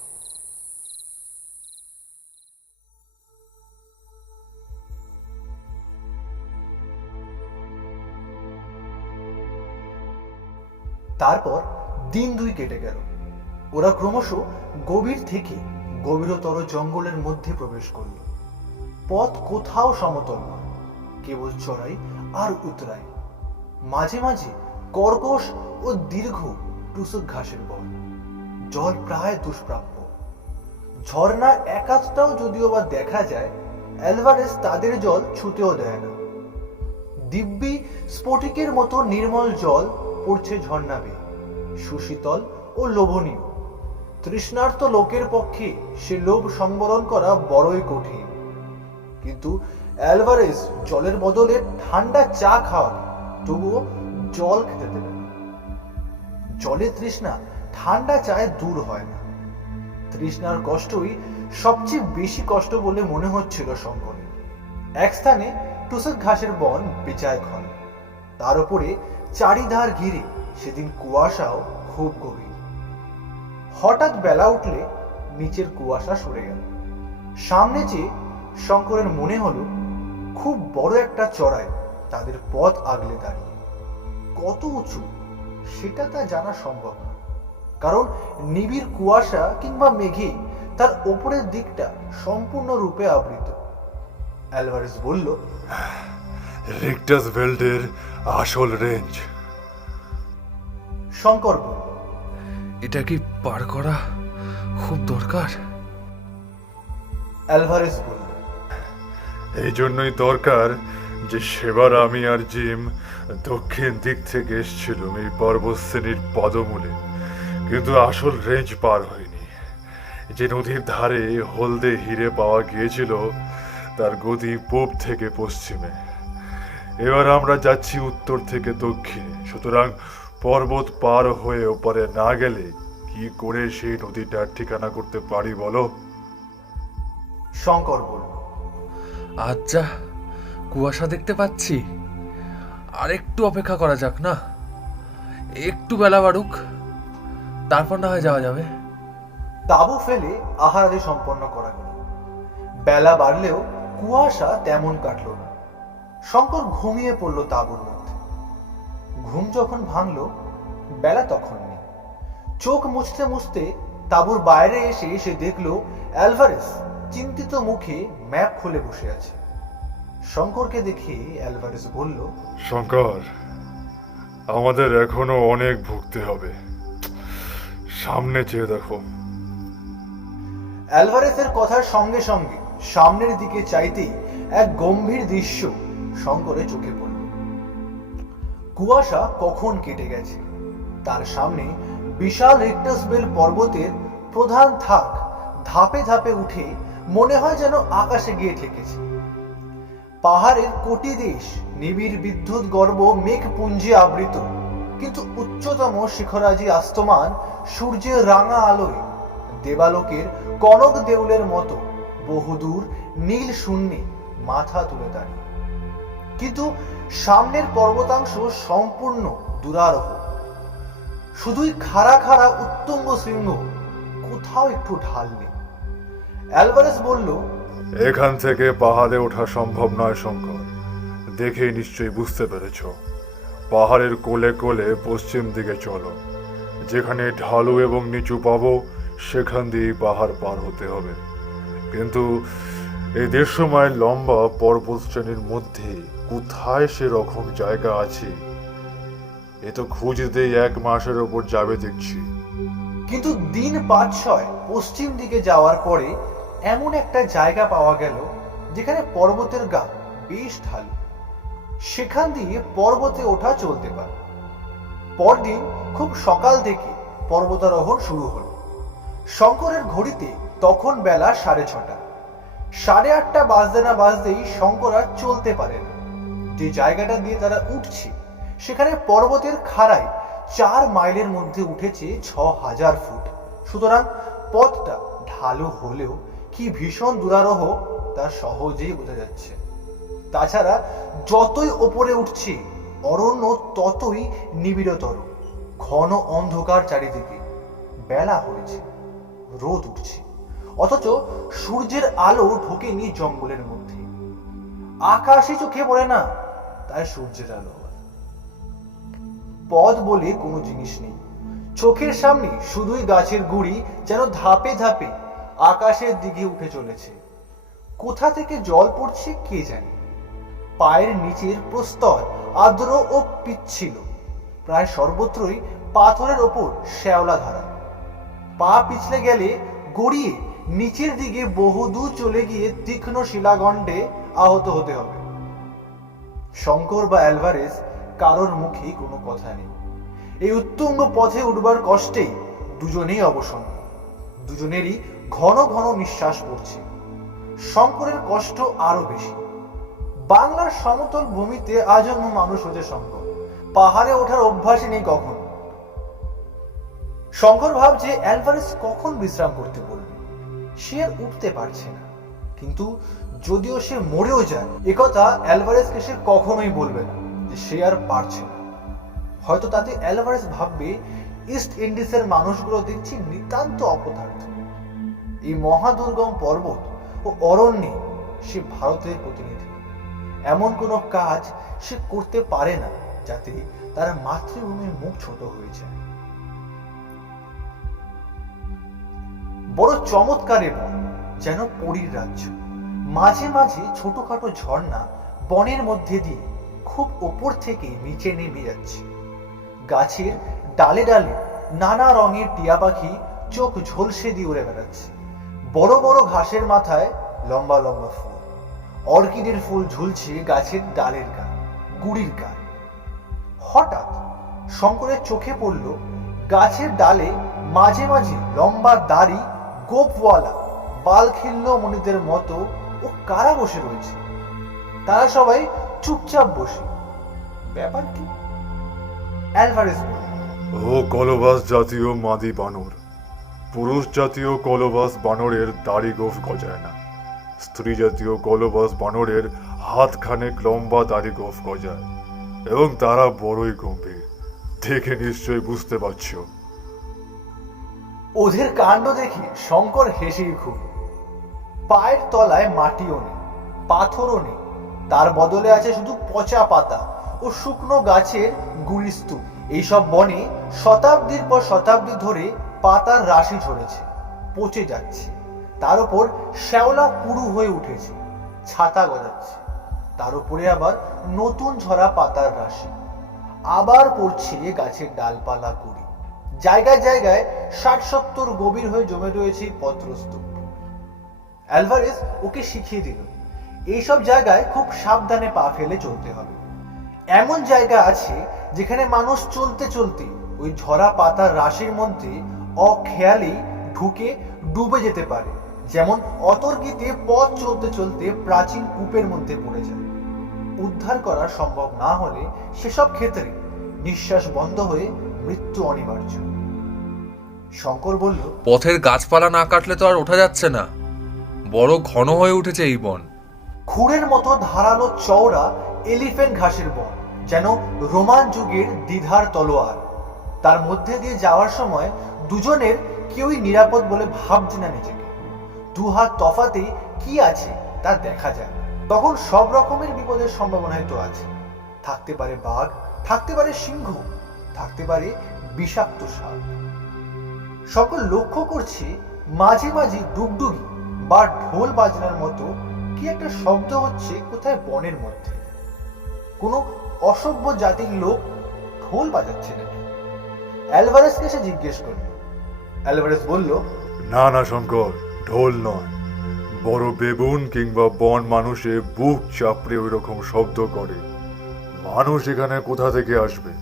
তারপর দিন দুই কেটে গেল। ওরা ক্রমশ গভীর থেকে গভীরতর জঙ্গলের মধ্যে প্রবেশ করল। পথ কোথাও সমতল নয়, কেবল চড়াই আর উতরাই। মাঝে মাঝে কর্কশ ও দীর্ঘ টুসুক ঘাসের বন। জল প্রায় দুষ্প্রাপ্য। ঝর্ণা একাধটাও যদিও বা দেখা যায়, অ্যালভারেজ তাদের জল ছুতেও দেয় না। দিব্যি স্ফটিকের মতো নির্মল জল পড়ছে ঝর্ণা বেয়ে, সুশীতল ও লোভনীয়। তৃষ্ণার্ত লোকের পক্ষে সে লোভ সংবরণ করা বড়ই কঠিন। কিন্তু অ্যালভারেজ জলের বদলে ঠান্ডা চা খাওয়াবে, তবুও জল খেতে দেবে না। জলের তৃষ্ণা ঠান্ডা চায় দূর হয় না। তৃষ্ণার কষ্টই সবচেয়ে বেশি কষ্ট বলে মনে হচ্ছিল শঙ্করের। এক স্থানে টুসুক ঘাসের বন বেচায় ঘন, তার উপরে চারিধার ঘিরে সেদিন কুয়াশাও খুব গভীর। হঠাৎ বেলা উঠলে নিচের কুয়াশা সরে গেল। সামনে চেয়ে শঙ্করের মনে হলো খুব বড় একটা চড়াই তাদের পথ আগলে দাঁড়িয়ে। কত উঁচু সেটা তা জানা সম্ভব না, কারণ নিবিড় কুয়াশা কিংবা মেঘে তার ওপরের দিকটা সম্পূর্ণরূপে আবৃত। অ্যালভারেজ বলল, রিক্টাসভেল্ডের আসল রেঞ্জ। শঙ্কর বলল, এটা কি পার করা খুব দরকার? অ্যালভারেজ বলল, এই জন্যই দরকার যে সেবার আমি আর জিম দক্ষিণ দিক থেকে এসেছিলাম এই পর্বতশ্রেণীর পদমূলে, কিন্তু আসল রেঞ্জ পার হয়নি। যে নদীর ধারে হলদে হিরে পাওয়া গিয়েছিল তার গতি পূব থেকে পশ্চিমে। এবার আমরা যাচ্ছি উত্তর থেকে দক্ষিণে, সুতরাং পর্বত পার হয়ে ওপারে না গেলে কি করে সেই নদীটার ঠিকানা করতে পারি বলো? শঙ্কর বলল, আচ্ছা, কুয়াশা দেখতে পাচ্ছি, আর একটু অপেক্ষা করা যাক না? একটু বেলা বাড়ুক, তারপর না হয় যাওয়া যাবে। তাঁবু ফেলে আহারাদি সম্পন্ন করা গেল। বেলা বাড়লেও কুয়াশা তেমন কাটল না। শঙ্কর ঘুমিয়ে পড়ল তাঁবুর মধ্যে। ঘুম যখন ভাঙল, বেলা তখন নেই। চোখ মুছতে মুছতে তাঁবুর বাইরে এসে সে দেখল অ্যালভারেজ চিন্তিত মুখে ম্যাপ খুলে বসে আছে। শঙ্করকে দেখে অ্যালভারেজ বলল, শঙ্কর, আমাদের এখনো অনেক ভুগতে হবে। সামনে চেয়ে দেখো। অ্যালভারেজের কথার সঙ্গে সঙ্গে সামনের দিকে চাইতেই এক গম্ভীর দৃশ্য শঙ্করের চোখে পড়ল। কুয়াশা কখন কেটে গেছে, তার সামনে বিশাল রিক্টাসবেল পর্বতের প্রধান থাক ধাপে ধাপে উঠে মনে হয় যেন আকাশে গিয়ে ঠেকেছে। পাহাড়ের কোটি দেশ নিবিড় বিদ্যুৎ গর্ভ মেঘপুঞ্জে আবৃত, কিন্তু উচ্চতম শিখরাজি আস্তমান সূর্যের রাঙা আলোয় দেবালোকের কনক দেউলের মতো বহুদূর নীল শূন্যে মাথা তুলে দাঁড়িয়ে। কিন্তু সামনের পর্বতাংশ সম্পূর্ণ দুরারোহ, শুধুই খাড়া খাড়া উত্তুঙ্গ শৃঙ্গ, কোথাও একটু ঢাল নেই। অ্যালভারেজ বলল, এখান থেকে পাহাড়ে ওঠা সম্ভব নয় শঙ্কর। দেখেই নিশ্চয়ই বুঝতে পেরেছ। পাহাড়ের কোলে কোলে পশ্চিম দিকে চলো। যেখানে ঢালু এবং নিচু পাবো সেখান দিয়েই পাহাড় পার হতে হবে। কিন্তু এই 150 মাইল লম্বা পর্বত শ্রেণীর মধ্যে কোথায় সেরকম জায়গা আছে? এ তো খুঁজতেই 1 মাসের ওপর যাবে দেখছি। কিন্তু দিন 5-6 পশ্চিম দিকে যাওয়ার পরে এমন একটা জায়গা পাওয়া গেল যেখানে পর্বতের গা বেশ ঢালু, সেখান দিয়ে পর্বতে ওঠা চলতে পারে। পরদিন খুব সকাল থেকে পর্বতারোহণ শুরু হলো। শঙ্করের ঘড়িতে তখন বেলা 6:30। 8:30 বাজতে না বাজতেই শঙ্কর আর চলতে পারে না। যে জায়গাটা দিয়ে তারা উঠছে সেখানে পর্বতের খাড়ায় 4 মাইলের মধ্যে উঠেছে 6000 ফুট। সুতরাং পথটা ঢালু হলেও কি ভীষণ দুরারোহ তা সহজেই বোঝা যাচ্ছে। তাছাড়া যতই ওপরে উঠছে অরণ্য ততই নিবিড়তর, ঘন অন্ধকার চারিদিকে। বেলা হয়েছে, রোদ উঠছে, অথচ সূর্যের আলো ঢোকেনি জঙ্গলের মধ্যে। আকাশে চোখে পড়ে না, তাই সূর্যের আলো। পথ বলে কোনো জিনিস নেই, চোখের সামনে শুধুই গাছের গুড়ি যেন ধাপে ধাপে আকাশের দিকে উঠে চলেছে। কোথা থেকে জল পড়ছে কে জানে। পায়ের নিচের প্রস্তর আর্দ্র ও পিচ্ছিল, প্রায় সর্বত্রই পাথরের ওপর শ্যাওলা ধারা। পা পিছলে গেলে গড়িয়ে নিচের দিকে বহুদূর চলে গিয়ে তীক্ষ্ণ শিলাগণ্ডে আহত হতে হবে। শঙ্কর বা অ্যালভারেজ কারোর মুখে কোনো কথা নেই। এই উত্তুঙ্গ পথে উঠবার কষ্টেই দুজনেই অবসন্ন, দুজনেরই ঘন ঘন নিঃশ্বাস পড়ছে। শঙ্করের কষ্ট আরো বেশি। বাংলার সমতল ভূমিতে আজন্ম মানুষ হতে শঙ্কর, পাহাড়ে ওঠার অভ্যাসই নেই কখন। শঙ্কর ভাবছে অ্যালভারেজ কখন বিশ্রাম করতে বলবে। সে আর উঠতে পারছে না, কিন্তু যদিও সে মরেও যায় একথা অ্যালভারেজকে সে কখনোই বলবে না যে সে আর পারছে না। হয়তো তাতে অ্যালভারেজ ভাববে ইস্ট ইন্ডিজের মানুষগুলো দেখছি নিতান্ত অপদার্থ। এই মহাদুর্গম পর্বত ও অরণ্যে সে ভারতের প্রতিনিধি, এমন কোনো কাজ সে করতে পারে না যাতে তার মাতৃভূমির মুখ ছোট হয়ে যায়। বড় চমৎকার বন, যেন পরীর রাজ্য। মাঝে মাঝে ছোটখাটো ঝর্ণা বনের মধ্যে দিয়ে খুব ওপর থেকে নিচে নেমে যাচ্ছে। গাছের ডালে ডালে নানা রঙের টিয়া পাখি চোখ ঝলসে দিয়ে উড়ে বেড়াচ্ছে। বড় বড় ঘাসের মাথায় লম্বা লম্বা ফুল, অর্কিডের ফুল ঝুলছে গাছের ডালের গায়ে, গুড়ির গায়ে। হঠাৎ শঙ্করের চোখে পড়ল গাছের ডালে মাঝে মাঝে লম্বা দাড়ি গোপওয়ালা বালখিল্য মণিদের মতো ও কারা বসে রয়েছে। তারা সবাই চুপচাপ বসে। ব্যাপার কি? অ্যালভারেজ বলে, ও কলবাস জাতীয় মাদি বানর। পুরুষ জাতীয় কলবাস বানরের দাড়ি গোঁফ গজায় না। স্ত্রী জাতীয় কলবাস বানরের হাতখানেক লম্বা দাড়ি গোঁফ গজায়, এবং তারা বড়ই গম্ভীর। দেখে নিশ্চয়ই বুঝতে পারছো। ওদের কাণ্ড দেখে শঙ্কর হেসেই খুব। পায়ের তলায় মাটিও নেই, পাথরও নেই, তার বদলে আছে শুধু পচা পাতা ও শুকনো গাছের গুড়ির স্তূপ। এইসব বনে শতাব্দীর পর শতাব্দী ধরে পাতার রাশি ঝরেছে, পচে যাচ্ছে। তার উপর শ্যাওলা পুরু হয়ে উঠেছে, ছাতা গজাচ্ছে। তার উপরে আবার নতুন ঝরা পাতার রাশি, আবার পড়ছে গাছের ডালপালা কুড়ি, জায়গায় জায়গায় ৬০-৭০ গভীর হয়ে জমে রয়েছে পত্রস্তূপ। অ্যালভারেজ ওকে শিখিয়ে দিল এইসব জায়গায় খুব সাবধানে পা ফেলে চলতে হবে। এমন জায়গা আছে যেখানে মানুষ চলতে চলতে ওই ঝরা পাতার রাশির মধ্যে অখেয়ালি ঢুকে ডুবে যেতে পারে, যেমন অতর্কিতে পথ চলতে চলতে প্রাচীন কূপের মধ্যে পড়ে যায়। উদ্ধার করা সম্ভব না হলে সেসব ক্ষেত্রে নিঃশ্বাস বন্ধ হয়ে মৃত্যু অনিবার্য। শঙ্কর বলল, পথের গাছপালা না কাটলে তো আর ওঠা যাচ্ছে না, বড় ঘন হয়ে উঠেছে এই বন। খুরের মতো ধারালো চওড়া এলিফ্যান্ট ঘাসের বন, যেন রোমান যুগের দ্বিধার তলোয়ার। তার মধ্যে দিয়ে যাওয়ার সময় দুজনের কেউই নিরাপদ বলে ভাবছে না নিজেকে। দুহাত তফাতে কি আছে তা দেখা যায়। তখন সব রকমের বিপদের সম্ভাবনায় তো আছে। থাকতে পারে বাঘ, থাকতে পারে সিংহ, থাকতে পারে বিষাক্ত সাপ। সকল লক্ষ্য করছে মাঝে মাঝে ডুগডুগি বা ঢোল বাজনার মতো কি একটা শব্দ হচ্ছে কোথায় বনের মধ্যে। কোনো অসভ্য জাতির লোক ঢোল বাজাচ্ছে নাকি? অ্যালভারেজকে সে জিজ্ঞেস করল। অ্যালভারেজ বলল, না না শঙ্কর, ঢোল নয়, বড় বেবুন কিংবা বন মানুষে বুক চাপড়ে ওই রকম শব্দ করে। মানুষ এখানে কোথা থেকে আসবে?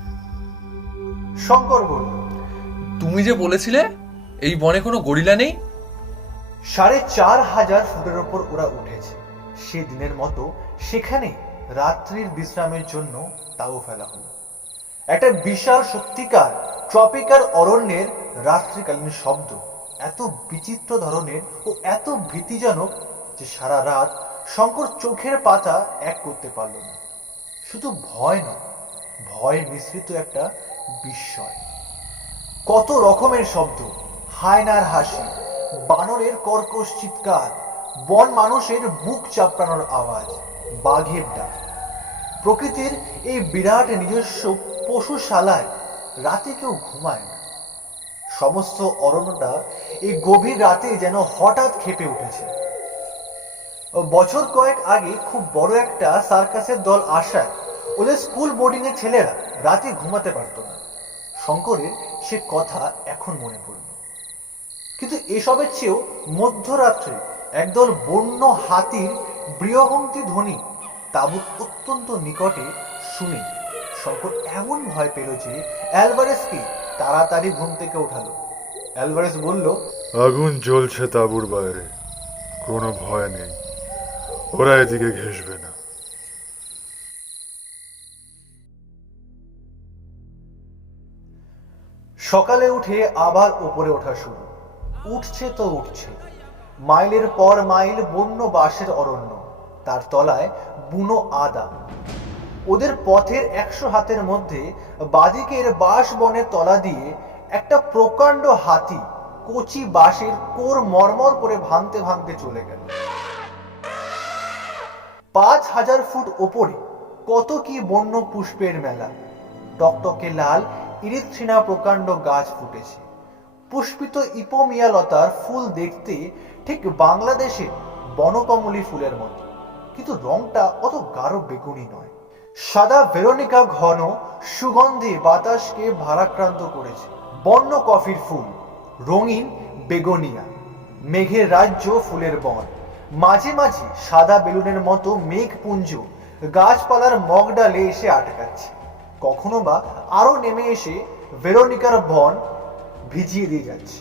শঙ্কর বলল, তুমি যে বলেছিলে এই বনে কোনো গরিলা নেই। ৪,৫০০ ফুটের ওপর ওরা উঠেছে। সেদিনের মতো সেখানে রাত্রির বিশ্রামের জন্য তাও ফেলা হলো। একটা বিশাল সত্যিকার ট্রপিক্যাল অরণ্যের রাত্রিকালীন শব্দ এত বিচিত্র ধরনের ও এত ভীতিজনক যে সারা রাত শঙ্কর চোখের পাতা এক করতে পারল না। শুধু ভয় নয়, ভয় মিশ্রিত একটা বিস্ময়। কত রকমের শব্দ, হায়নার হাসি, বানরের কর্কশ চিৎকার, বন মানুষের বুক চাপড়ানোর আওয়াজ, বাঘের ডাক। প্রকৃতির এই বিরাট নিজস্ব পশুশালায় রাতে কেউ ঘুমায় না। সমস্ত অরণ্যটা এই গভীর রাতে যেন হঠাৎ ক্ষেপে উঠেছে। বছর কয়েক আগে খুব বড় একটা সার্কাসের দল আসায় ওদের স্কুল বোর্ডিং এর ছেলেরা রাতে ঘুমাতে পারত না। শঙ্করের সে কথা এখন মনে পড়ল। কিন্তু এসবের চেয়েও মধ্যরাত্রে একদল বন্য হাতির বৃহন্তি ধ্বনি তাঁবুর অত্যন্ত নিকটে শুনে শঙ্কর এমন ভয় পেল যে অ্যালভারেজকে তাড়াতাড়ি ঘুম থেকে ওঠালো। অ্যালভারেজ বলল, আগুন জ্বলছে তাঁবুর বাইরে, কোনো ভয় নেই, ওরা এদিকে ঘেঁষবে না। সকালে উঠে আবার উপরে ওঠা শুরু। উঠছে তো উঠছে, মাইলের পর মাইল বন্য বাঁশের অরণ্য, তার তলায় বুনো আদা। ওদের পথের ১০০ হাতের মধ্যে বাদিকের বাঁশ বনের তলা দিয়ে একটা প্রকাণ্ড হাতি কচি বাঁশের কোর মরমর করে ভাঙতে ভাঙতে চলে গেল। ৫,০০০ ফুট ওপরে কত কি বন্য পুষ্পের মেলা। টকটকে লাল ইরিথ্রিনা প্রকাণ্ড গাছ ফুটেছে। পুষ্পিত ইপোমিয়া লতার ফুল দেখতে ঠিক বাংলাদেশের বনকমলী ফুলের মতো, কিন্তু রংটা অত গাঢ় বেগুনি নয়। সাদা ভেরোনিকা ঘন সুগন্ধে বাতাসকে ভারাক্রান্ত করেছে। বন্য কফির ফুল, রঙিন বেগোনিয়া, মেঘের রাজ্য ফুলের বন। মাঝে মাঝে সাদা বেলুনের মতো মেঘপুঞ্জ গাছপালার মগডালে এসে আটকাচ্ছে। কখনো বা আরো নেমে এসে ভেরোনিকার বন ভিজিয়ে দিয়ে যাচ্ছে।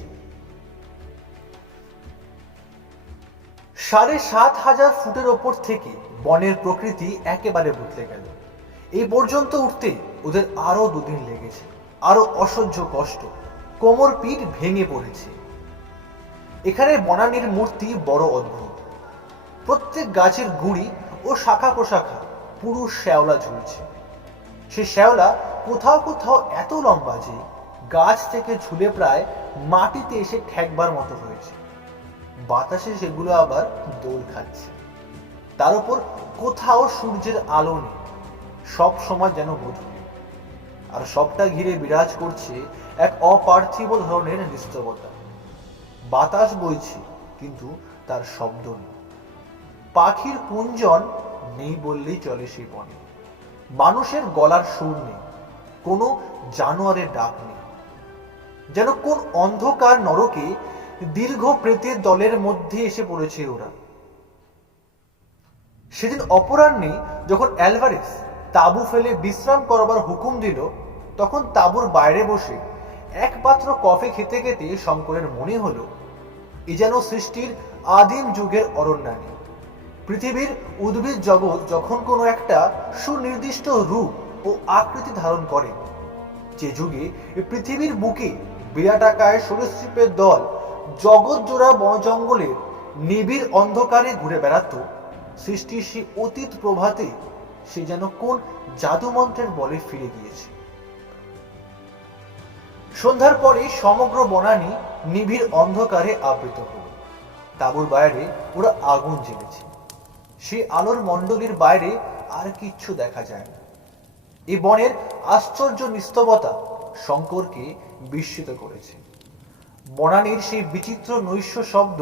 ৭,৫০০ ফুটের ওপর থেকে বনের প্রকৃতি একেবারে বদলে গেল। এই পর্যন্ত উঠতে ওদের আরো ২ দিন লেগেছে। আরো অসহ্য কষ্ট, কোমর পিঠ ভেঙে পড়েছে। এখানে বনানীর মূর্তি বড় অদ্ভুত। প্রত্যেক গাছের গুঁড়ি ও শাখা প্রশাখা পুরো শ্যাওলা ঝুলছে। সে শ্যাওলা কোথাও কোথাও এত লম্বা যে গাছ থেকে ঝুলে প্রায় মাটিতে এসে ঠেকবার মতো হয়েছে। বাতাসে সেগুলো আবার দোল খাচ্ছে। তার উপর কোথাও সূর্যের আলো নেই, সব সময় যেন গধূলি। আর সবটা ঘিরে বিরাজ করছে এক অপার্থিব ধরনের নিস্তবতা। বাতাস বইছে কিন্তু তার শব্দ নেই। পাখির কুঞ্জন নেই বললেই চলে সেই বনে। মানুষের গলার সুর নেই, কোনো জানোয়ারের ডাক নেই। যেন কোন অন্ধকার নরকে দীর্ঘ প্রেতের দলের মধ্যে এসে পড়েছে ওরা। সেদিন অপরাহ্নে যখন অ্যালভারেস তাঁবু ফেলে বিশ্রাম করবার হুকুম দিল, তখন তাঁবুর বাইরে বসে এক পাত্র কফি খেতে খেতে শঙ্করের মনে হলো এ যেন সৃষ্টির আদিম যুগের অরণ্যানী। পৃথিবীর উদ্ভিদ জগৎ যখন কোনো একটা সুনির্দিষ্ট রূপ ও আকৃতি ধারণ করে, যে যুগে পৃথিবীর বুকে বিরাটাকায় সরীসৃপের দল জগৎ জোড়া বনজঙ্গলের নিবিড় অন্ধকারে ঘুরে বেড়াতো, সৃষ্টির সেই অতীত প্রভাতে সে যেন কোন জাদুমন্ত্রের বলে ফিরে গিয়েছে। সন্ধ্যার পরে সমগ্র বনানী নিবিড় অন্ধকারে আবৃত হল। তাঁবুর বাইরে ওরা আগুন জ্বেলেছে। সেই আলোর মণ্ডলীর বাইরে আর কিচ্ছু দেখা যায় না। এই বনের আশ্চর্য নিস্তবতা শঙ্করকে বিস্মিত করেছে। বনানীর সেই বিচিত্র নৈশ শব্দ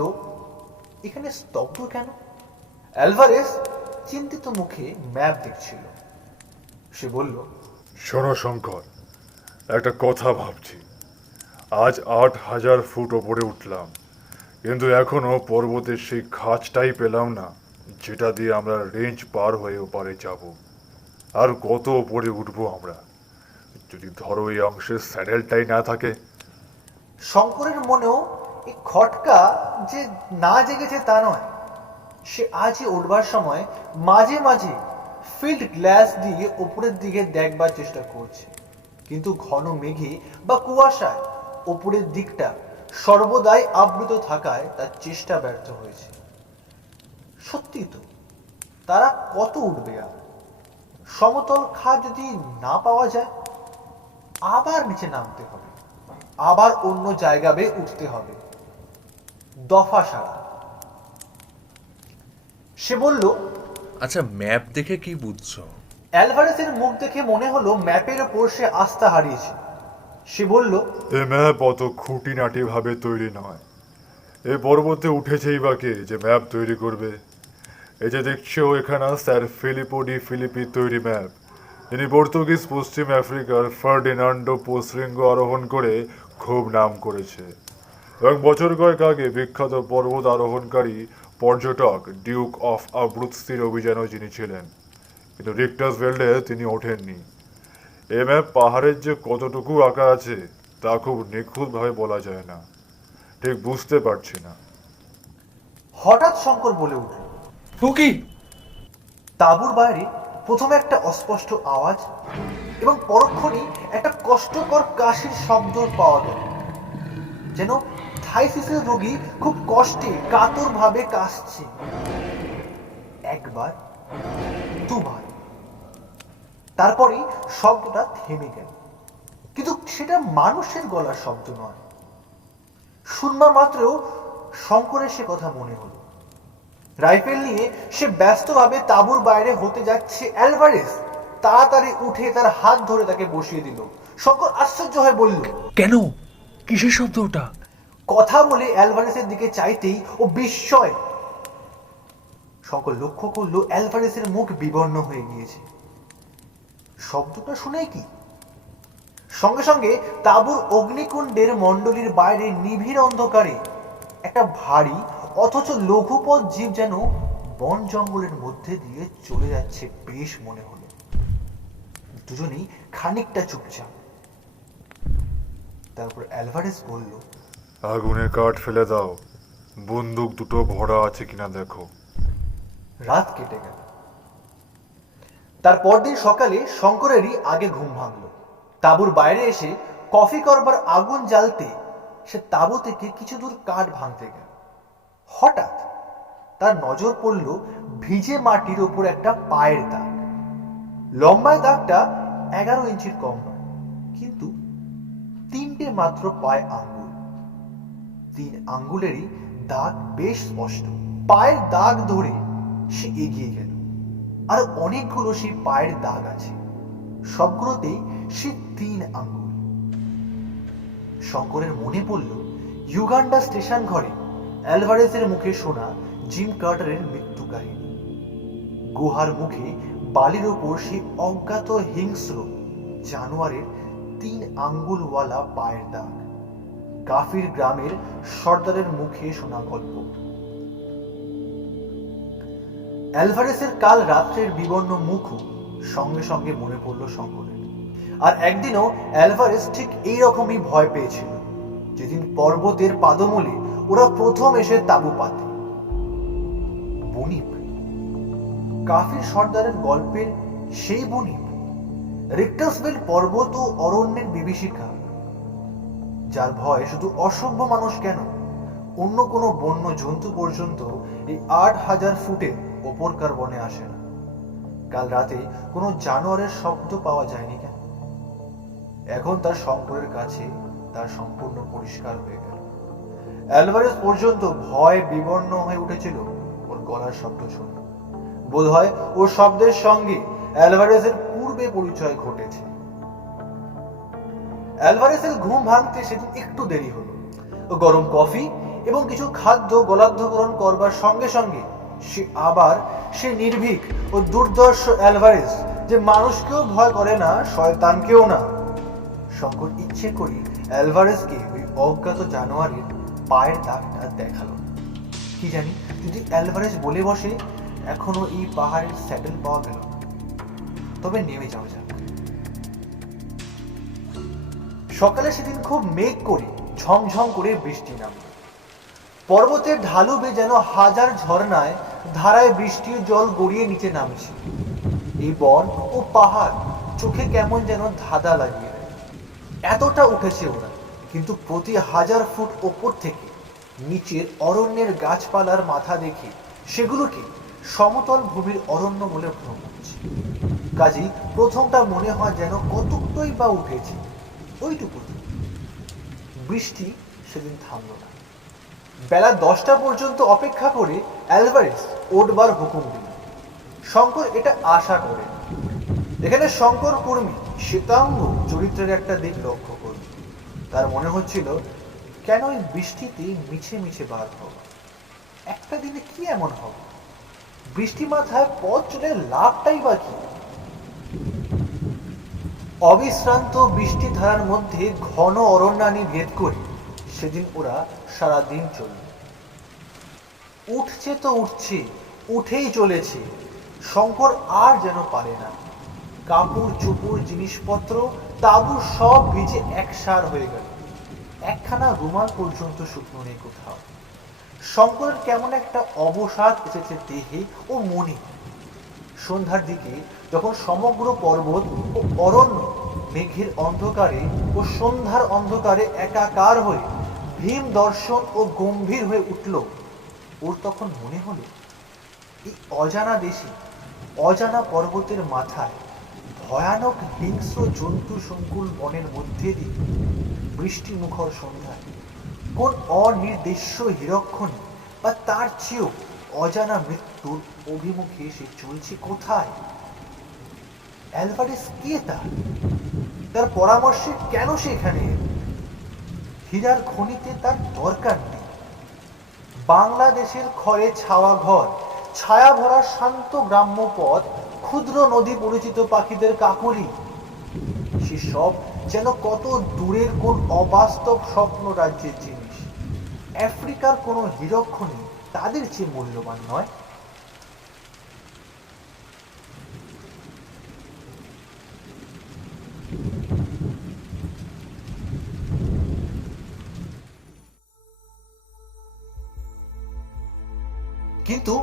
এখানে স্তব্ধ কেন? অ্যালভারেস চিন্তিত মুখে ম্যাপ দেখছিল। সে বলল, শোনো শঙ্কর, একটা কথা ভাবছি। আজ 8,000 ফুট ওপরে উঠলাম, কিন্তু এখনো পর্বতের সেই খাঁজটাই পেলাম না যেটা দিয়ে আমরা রেঞ্জ পার হয়ে ওপারে যাব। আর কত ওপরে উঠবো আমরা, যদি ধরো এই অংশের স্যাডেলটাই না থাকে। শঙ্করের মনেও এই খটকা যে না জেগেছে তা নয়। সে আজই উঠবার সময় মাঝে মাঝে ফিল্ড গ্লাস দিয়ে উপরের দিকে দেখবার চেষ্টা করছে, কিন্তু ঘন মেঘে বা কুয়াশায় উপরের দিকটা সর্বদাই আবৃত থাকায় তার চেষ্টা ব্যর্থ হয়েছে। সত্যি তো, তারা কত উঠবে আর? সমতল খাদ যদি না পাওয়া যায়, আবার নিচে নামতে হবে, আবার অন্য জায়গা বেয়ে উঠতে হবে, দফা সারা। সে বলল, আচ্ছা, ম্যাপ দেখে কি বুঝছো? অ্যালভারেসের মুখ দেখে মনে হলো ম্যাপের ওপর সে আস্থা হারিয়েছে। সে বলল, এ ম্যাপ অত খুঁটিনাটি ভাবে তৈরি নয়। এ পর্বতে উঠেছেই বা কে যে ম্যাপ তৈরি করবে? এই যে দেখছো এখানে স্যার ফিলিপো ডি ফিলিপি তৈরি ম্যাপ, যিনি পর্তুগিজ পশ্চিম আফ্রিকার ফার্ডিনান্ডো পোসরিঙ্গ আরোহণ করে খুব নাম করেছে, এবং বছর কয়েক আগে বিখ্যাত পর্বত আরোহণকারী পর্যটক ডিউক অফ আব্রুৎসির অভিযানেও যিনি ছিলেন, কিন্তু রিক্টাসভেল্ডে তিনি ওঠেননি। এ ম্যাপ পাহাড়ের যে কতটুকু আঁকা আছে তা খুব নিখুঁতভাবে বলা যায় না, ঠিক বুঝতে পারছি না। হঠাৎ শঙ্কর বলে উঠল, টুকি! তাঁবুর বাইরে প্রথমে একটা অস্পষ্ট আওয়াজ এবং পরক্ষণেই একটা কষ্টকর কাশির শব্দ পাওয়া গেল, যেন থাইসিসের রোগী খুব কষ্টে কাতর ভাবে কাশছে। একবার, দুবার, তারপরে শব্দটা থেমে গেল, কিন্তু সেটা মানুষের গলার শব্দ নয়। শুনবা মাত্রও শঙ্করের সে কথা মনে হলো। রাইফেল নিয়ে সে ব্যস্তভাবে তাঁবুর বাইরে হতে যাচ্ছে। অ্যালভারেস তাড়াতাড়ি উঠে তার হাত ধরে তাকে বসিয়ে দিল। শঙ্কর আশ্চর্য হয়ে বলল, কেন? কিসের শব্দ ওটা? কথা বলে অ্যালভারেসের দিকে চাইতেই ও বিস্ময়। শঙ্কর লক্ষ্য করলো অ্যালভারেসের মুখ বিবর্ণ হয়ে গিয়েছে। শব্দটা শুনে কি? সঙ্গে সঙ্গে তাঁবুর অগ্নিকুণ্ডের মণ্ডলীর বাইরে নিবিড় অন্ধকারে একটা ভারী অথচ লঘুপথ জীব যেন বন জঙ্গলের মধ্যে দিয়ে চলে যাচ্ছে বেশ মনে হলো। দুজনেই খানিকটা চুপচাপ। তারপর অ্যালভারেস বলল, আগুনে কাঠ ফেলে দাও, বন্দুক দুটো ভরা আছে কিনা দেখো। রাত কেটে গেল। তার পরদিন সকালে শঙ্করেরই আগে ঘুম ভাঙল। তাঁবুর বাইরে এসে কফি করবার আগুন জ্বালতে সে তাঁবু থেকে কিছু দূর কাঠ ভাঙতে গেল। হঠাৎ তার নজর পড়ল ভিজে মাটির ওপর একটা পায়ের দাগ। লম্বায় দাগটা 11 ইঞ্চির কম নয়, কিন্তু 3টে মাত্র পায়ে আঙ্গুল। 3 আঙ্গুলেরই দাগ বেশ স্পষ্ট। পায়ের দাগ ধরে সে এগিয়ে গেল। আর অনেকগুলো সেই পায়ের দাগ আছে, সবগুলোতেই সে 3 আঙ্গুল। শঙ্করের মনে পড়ল ইউগান্ডা স্টেশন ঘরে অ্যালভারেজের মুখে শোনা জিম কার্টারের মৃত্যু কাহিনী। গুহার মুখে বালির ওপর সেই অজ্ঞাত হিংস্র জানোয়ারের 3 আঙ্গুলওয়ালা পায়ের দাগ। কাফির গ্রামের সর্দারের মুখে শোনা গল্প। অ্যালভারেসের কাল রাত্রের বিবর্ণ মুখও সঙ্গে সঙ্গে মনে পড়ল শঙ্করের। আর একদিনও অ্যালভারেস ঠিক এইরকমই ভয় পেয়েছিল, যেদিন পর্বতের পাদমূলে ওরা প্রথম এসে তাঁবু পাতে। বনিপ, কাফির সর্দারের গল্পের সেই বনিপ, রিক্টাসভেল পর্বত ও অরণ্যের বিভীষিকা, যার ভয় শুধু অসভ্য মানুষ কেন, অন্য কোনো বন্য জন্তু পর্যন্ত এই 8000 ফুটের ওপরকার বনে আসে না। কাল রাতে কোনো জানোয়ারের শব্দ পাওয়া যায়নি কেন? এখন তার শঙ্করের কাছে তার সম্পূর্ণ পরিষ্কার হয়ে গেল। অ্যালভারেস পর্যন্ত ভয় বিবর্ণ হয়ে উঠেছিল ওর গলার শব্দ শুনে। বোধহয় ওর শব্দের সঙ্গে অ্যালভারেসের পূর্বে পরিচয় ঘটেছে। অ্যালভারেসের ঘুম ভাঙতে সেদিন একটু দেরি হলো। ও গরম কফি এবং কিছু খাদ্য গলাধঃকরণ করবার সঙ্গে সঙ্গে সে আবার সে নির্ভীক ও দুর্দর্শ অ্যালভারেস, যে মানুষকেও ভয় করে না, শয়তানকেও না। শঙ্কর ইচ্ছে করে অ্যালভারেসকে ওই অজ্ঞাত জানোয়ারের পায়ের দাগটা দেখালো। কি জানি যদি অ্যালভারেস বলে বসে এখনো এই পাহাড়ের স্যাডেল পাওয়া গেল না। তবে নেমে যাওয়া যাক। সকালে সেদিন খুব মেঘ করে ঝমঝম করে বৃষ্টি নামল। পর্বতের ঢালু বেয়ে যেন হাজার ঝর্ণায় ধারায় বৃষ্টির জল গড়িয়ে নিচে নামছে। এই বন ও পাহাড় চোখে কেমন যেন ধাঁধা লাগিয়ে দেয়। এতটা উঠেছে ওরা, কিন্তু প্রতি 1000 ফুট ওপর থেকে নিচের অরণ্যের গাছপালার মাথা দেখে সেগুলোকে সমতল ভূমির অরণ্য বলে ভ্রম করছে। কাজেই প্রথমটা মনে হয় যেন কতকটাই বা উঠেছে, ওইটুকু। বৃষ্টি সেদিন থামল না। বেলা 10টা পর্যন্ত অপেক্ষা করে অ্যালভারেস ওঠবার হুকুম দিল। শঙ্কর এটা আশা করে। এখানে শঙ্কর কর্মী শ্বেতাঙ্গ চরিত্রের একটা দিক লক্ষ্য করল। তার মনে হচ্ছিল, কেন এই বৃষ্টিতে মিছে মিছে বার হওয়া? একটা দিনে কি এমন হবে? বৃষ্টি মাথায় পথ চলে লাভটাই বা কি? অবিশ্রান্ত বৃষ্টি ধারার মধ্যে ঘন অরণ্যানী ভেদ করে সেদিন ওরা সারাদিন চলল। উঠছে তো উঠছে, উঠেই চলেছে। শঙ্কর আর যেন পারে না। কাপড় চোপড় জিনিসপত্র তাঁবু সব ভিজে একসার হয়ে গেল। একখানা রুমাল পর্যন্ত শুকনো নেই কোথাও। শঙ্করের কেমন একটা অবসাদ এসেছে দেহে ও মনে। সন্ধ্যার দিকে যখন সমগ্র পর্বত ও অরণ্য মেঘের অন্ধকারে ও সন্ধ্যার অন্ধকারে একাকার হয়ে ভীম দর্শন ও গম্ভীর হয়ে উঠল, ওর তখন মনে হলো এই অজানা দেশে, অজানা পর্বতের মাথায়, ভয়ানক হিংস্র জন্তু সংকুল বনের মধ্যে দিয়ে বৃষ্টি মুখর সন্ধ্যায় কোন অনির্দেশ্য হিরক্ষণী বা তার চেয়েও অজানা মৃত্যুর অভিমুখে সে চলছে কোথায়? অ্যালভারেস কে তার পরামর্শে কেন সে এখানে? হীরার খনিতে তার দরকার নেই। বাংলাদেশের খড়ে ছাওয়া ঘর, ছায়া ভরা শান্ত গ্রাম্য পথ, ক্ষুদ্র নদী পরিচিত পাখিদের কাকলি, সে সব যেন কত দূরের কোন অবাস্তব স্বপ্ন রাজ্যের জিনিস। আফ্রিকার কোনো হীরকখনি তাদের চেয়ে মূল্যবান নয়। কিন্তু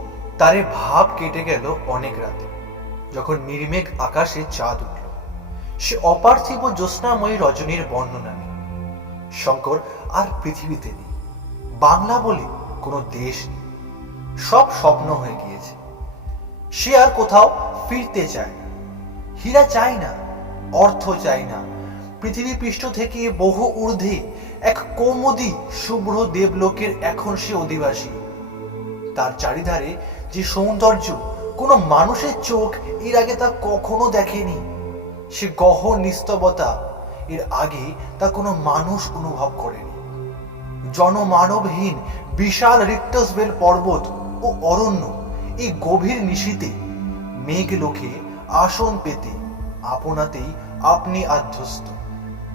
তারে ভাব কেটে গেল অনেক রাতে, যখন নির্মেঘ আকাশে চাঁদ উঠল। সে অপার্থিব জ্যোৎস্নাময়ী রজনীর বর্ণনা নেই। শঙ্কর আর পৃথিবীতে নেই। বাংলা বলে কোনো দেশ নেই। সব স্বপ্ন হয়ে গিয়েছে। সে আর কোথাও ফিরতে চায় না। হীরা চাই না, অর্থ চাই না। পৃথিবী পৃষ্ঠ থেকে বহু ঊর্ধ্বে এক কৌমুদী শুভ্র দেবলোকের এখন সে অধিবাসী। তার চারিধারে যে সৌন্দর্য কোনো মানুষের চোখ এর আগে তা কখনো দেখেনি, সে গহন নিস্তবতা এর আগে তা কোনো মানুষ অনুভব করেনি। জনমানবহীন বিশাল রিক্টাসভেল পর্বত ও অরণ্য এই গভীর নিশীথে মেঘ লোকে আসন পেতে আপনাতেই আপনি আধ্যাস্ত,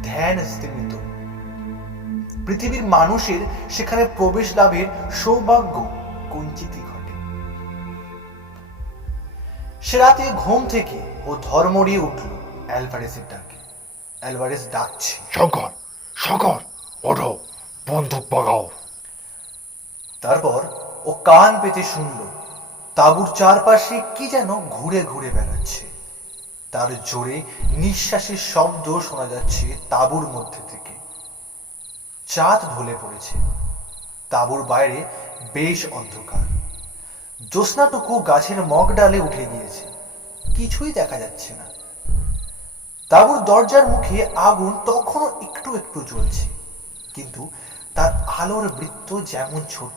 ধ্যান স্তীমিত। পৃথিবীর মানুষের সেখানে প্রবেশ লাভের সৌভাগ্য কঞ্চিতই ঘটে। সে রাতে ঘুম থেকে ও ধর্মড়িয়ে উঠল অ্যালভারেজের ডাকে। অ্যালভারেজ ডাকছে, শঙ্কর, শঙ্কর, ওঠো, বন্দুক পাকাও। তারপর ও কান পেতে শুনল তাঁবুর চারপাশে কি যেন ঘুরে ঘুরে বেড়াচ্ছে। তার জোরে নিঃশ্বাসের শব্দ শোনা যাচ্ছে তাঁবুর মধ্যে থেকে। চাঁদ ঢলে পড়েছে। তাঁবুর বাইরে বেশ অন্ধকার। জ্যোৎস্নাটুকু গাছের মগ ডালে উঠে গিয়েছে, কিছুই দেখা যাচ্ছে না। তাঁবুর দরজার মুখে আগুন তখনও একটু একটু জ্বলছে, কিন্তু তার আলোর বৃত্ত যেমন ছোট,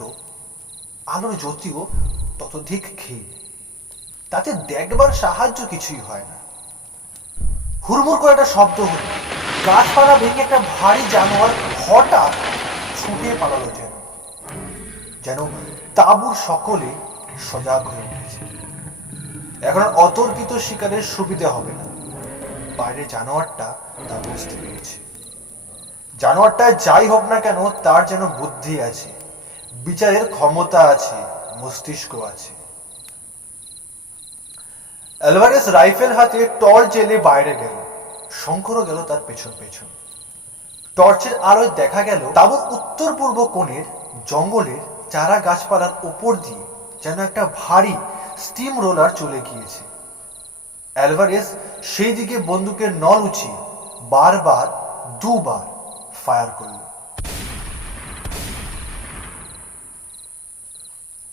আলোর জ্যোতিও ততোধিক ক্ষীণ। তাতে দেখবার সাহায্য কিছুই হয় না। হুড়মুড় করে একটা শব্দ হলো। গাছপালা ভেঙে একটা ভারী জানোয়ার হঠাৎ ছুটে পালালো, যেন তাঁবুর সকলে সজাগ হয়ে উঠেছে। এখন আর অতর্কিত শিকারের সুবিধা হবে না। বাইরে জানোয়ারটা তা বুঝতে পেরেছে। জানোয়ারটা যাই হোক না কেন, তার যেন বুদ্ধি আছে, বিচারের ক্ষমতা আছে, মস্তিষ্ক আছে। অ্যালভারেজ রাইফেল হাতে টর্চ জেলে বাইরে গেল। শঙ্করও গেল তার পেছন পেছন। টর্চের আলোয় দেখা গেল তাঁবুর উত্তর পূর্ব কোণের জঙ্গলের চারা গাছপালার উপর দিয়ে যেন একটা ভারী স্টিম রোলার চলে গিয়েছে। অ্যালভারেজ সেই দিকে বন্দুকের নল উঁচিয়ে বারবার দুবার ফায়ার করল।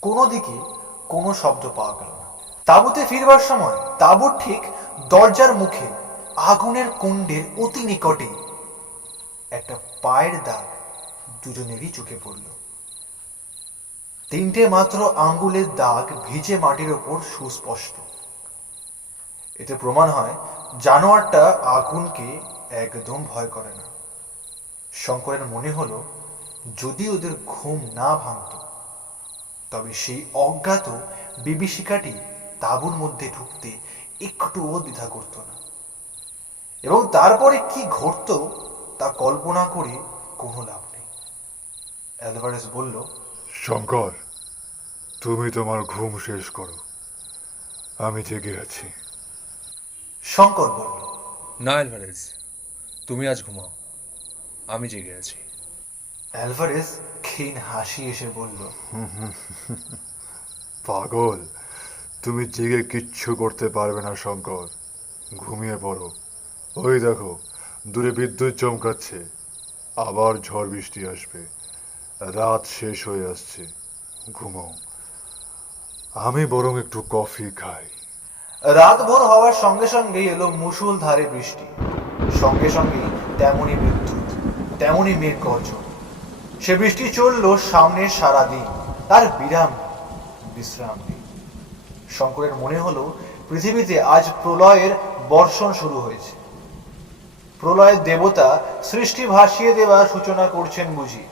কোনো দিকে কোনো শব্দ পাওয়া গেল না। তাঁবুতে ফিরবার সময় তাঁবুর ঠিক দরজার মুখে আগুনের কুণ্ডের অতি নিকটে একটা পায়ের দাগ দুজনেরই চোখে পড়ল। তিনটে মাত্র আঙ্গুলের দাগ ভিজে মাটির ওপর সুস্পষ্ট। এতে প্রমাণ হয় জানোয়ারটা আগুনকে একদম ভয় করে না। শঙ্করের মনে হলো যদি ওদের ঘুম না ভাঙত, তবে সেই অজ্ঞাত বিভীষিকাটি তাঁবুর মধ্যে ঢুকতে একটুও দ্বিধা করত না, এবং তারপরে কি ঘটত তা কল্পনা করে কোনো লাভ নেই। অ্যালভারেজ বলল, শঙ্কর, তুমি তোমার ঘুম শেষ করো, আমি জেগে আছি। শঙ্কর বলল, না অ্যালভারেজ, তুমি আজ ঘুমাও, আমি জেগে আছি। অ্যালভারেজ ক্ষীণ হাসি এসে বলল, পাগল, তুমি জেগে কিচ্ছু করতে পারবে না শঙ্কর, ঘুমিয়ে পড়ো। ওই দেখো, দূরে বিদ্যুৎ চমকাচ্ছে, আবার ঝড় বৃষ্টি আসবে, রাত শেষ হয়ে আসছে, ঘুমাও। আমি বরং একটু কফি খাই। রাত ভোর হওয়ার সঙ্গে সঙ্গেই এলো মুষলধারে বৃষ্টি, সঙ্গে সঙ্গে তেমনি বিদ্যুৎ, তেমনি মেঘ গর্জন। সে বৃষ্টি চলল সামনে সারাদিন, তার বিরাম বিশ্রাম নেই। শঙ্করের মনে হলো পৃথিবীতে আজ প্রলয়ের বর্ষণ শুরু হয়েছে। প্রলয়ের দেবতা সৃষ্টি ভাসিয়ে দেওয়ার সূচনা করছেন বুঝি।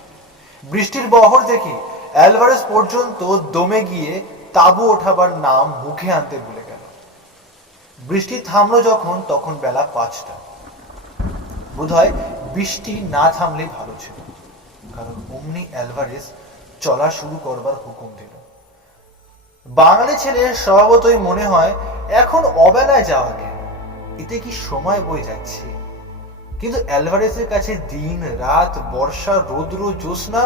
বৃষ্টির বহর দেখে অ্যালভারেজ পর্যন্ত দমে গিয়ে তাঁবু ওঠাবার নাম মুখে আনতে ভুলে গেল। বৃষ্টি থামলো যখন, তখন বেলা 5টা। বোধহয় বৃষ্টি না থামলেই ভালো ছিল, কারণ অমনি অ্যালভারেজ চলা শুরু করবার হুকুম দিল। বাঙালি ছেলে স্বভাবতই মনে হয় এখন অবেলায় যাওয়া কেন, এতে কি সময় বয়ে যাচ্ছে। কিন্তু অ্যালভারেজের কাছে দিন রাত, বর্ষা, রৌদ্র, জ্যোৎস্না,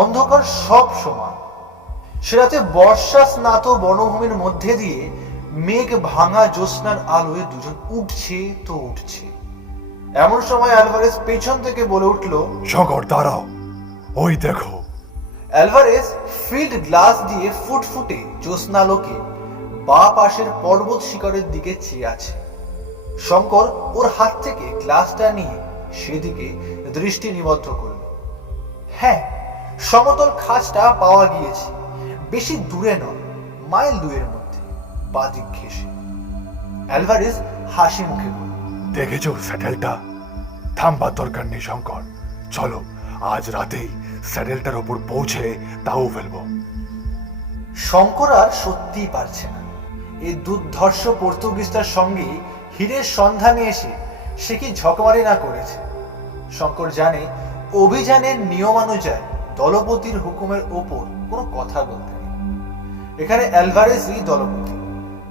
অন্ধকার সব সমান। সে রাতে বর্ষা স্নাত বনভূমির মধ্যে দিয়ে মেঘ ভাঙা জ্যোৎস্নার আলোয় দুজন উঠছে তো উঠছে। এমন সময় অ্যালভারেজ পেছন থেকে বলে উঠল, শঙ্কর, দাঁড়াও, ওই দেখো। অ্যালভারেজ ফিল্ড গ্লাস দিয়ে ফুটফুটে জ্যোৎস্নালোকে বাঁ পাশের পর্বত শিখরের দিকে চেয়ে আছে। শঙ্কর ওর হাত থেকে গ্লাসটা নিয়ে সেদিকে দৃষ্টি নিবদ্ধ করল। হ্যাঁ, সমতল খাঁজটা পাওয়া গিয়েছে, বেশি দূরে নয়, মাইল 2 মধ্যে, বাদিক ঘেঁষে। অ্যালভারেজ হাসি মুখে বলল, দেখেছো স্যাটেলটা? থামবার দরকার নেই শঙ্কর, চলো আজ রাতেই স্যাটেলটার ওপর পৌঁছে তাও ফেলবো। শঙ্কর আর সত্যিই পারছে না। এই দুর্ধর্ষ পর্তুগিজটার সঙ্গে হীরের সন্ধানে এসে সে কি ঝকমারি না করেছে। শঙ্কর জানে অভিযানের নিয়মানুযায়ী দলপতির হুকুমের ওপর কোনো কথা বলতে নেই। এখানে অ্যালভারেজই দলপতি,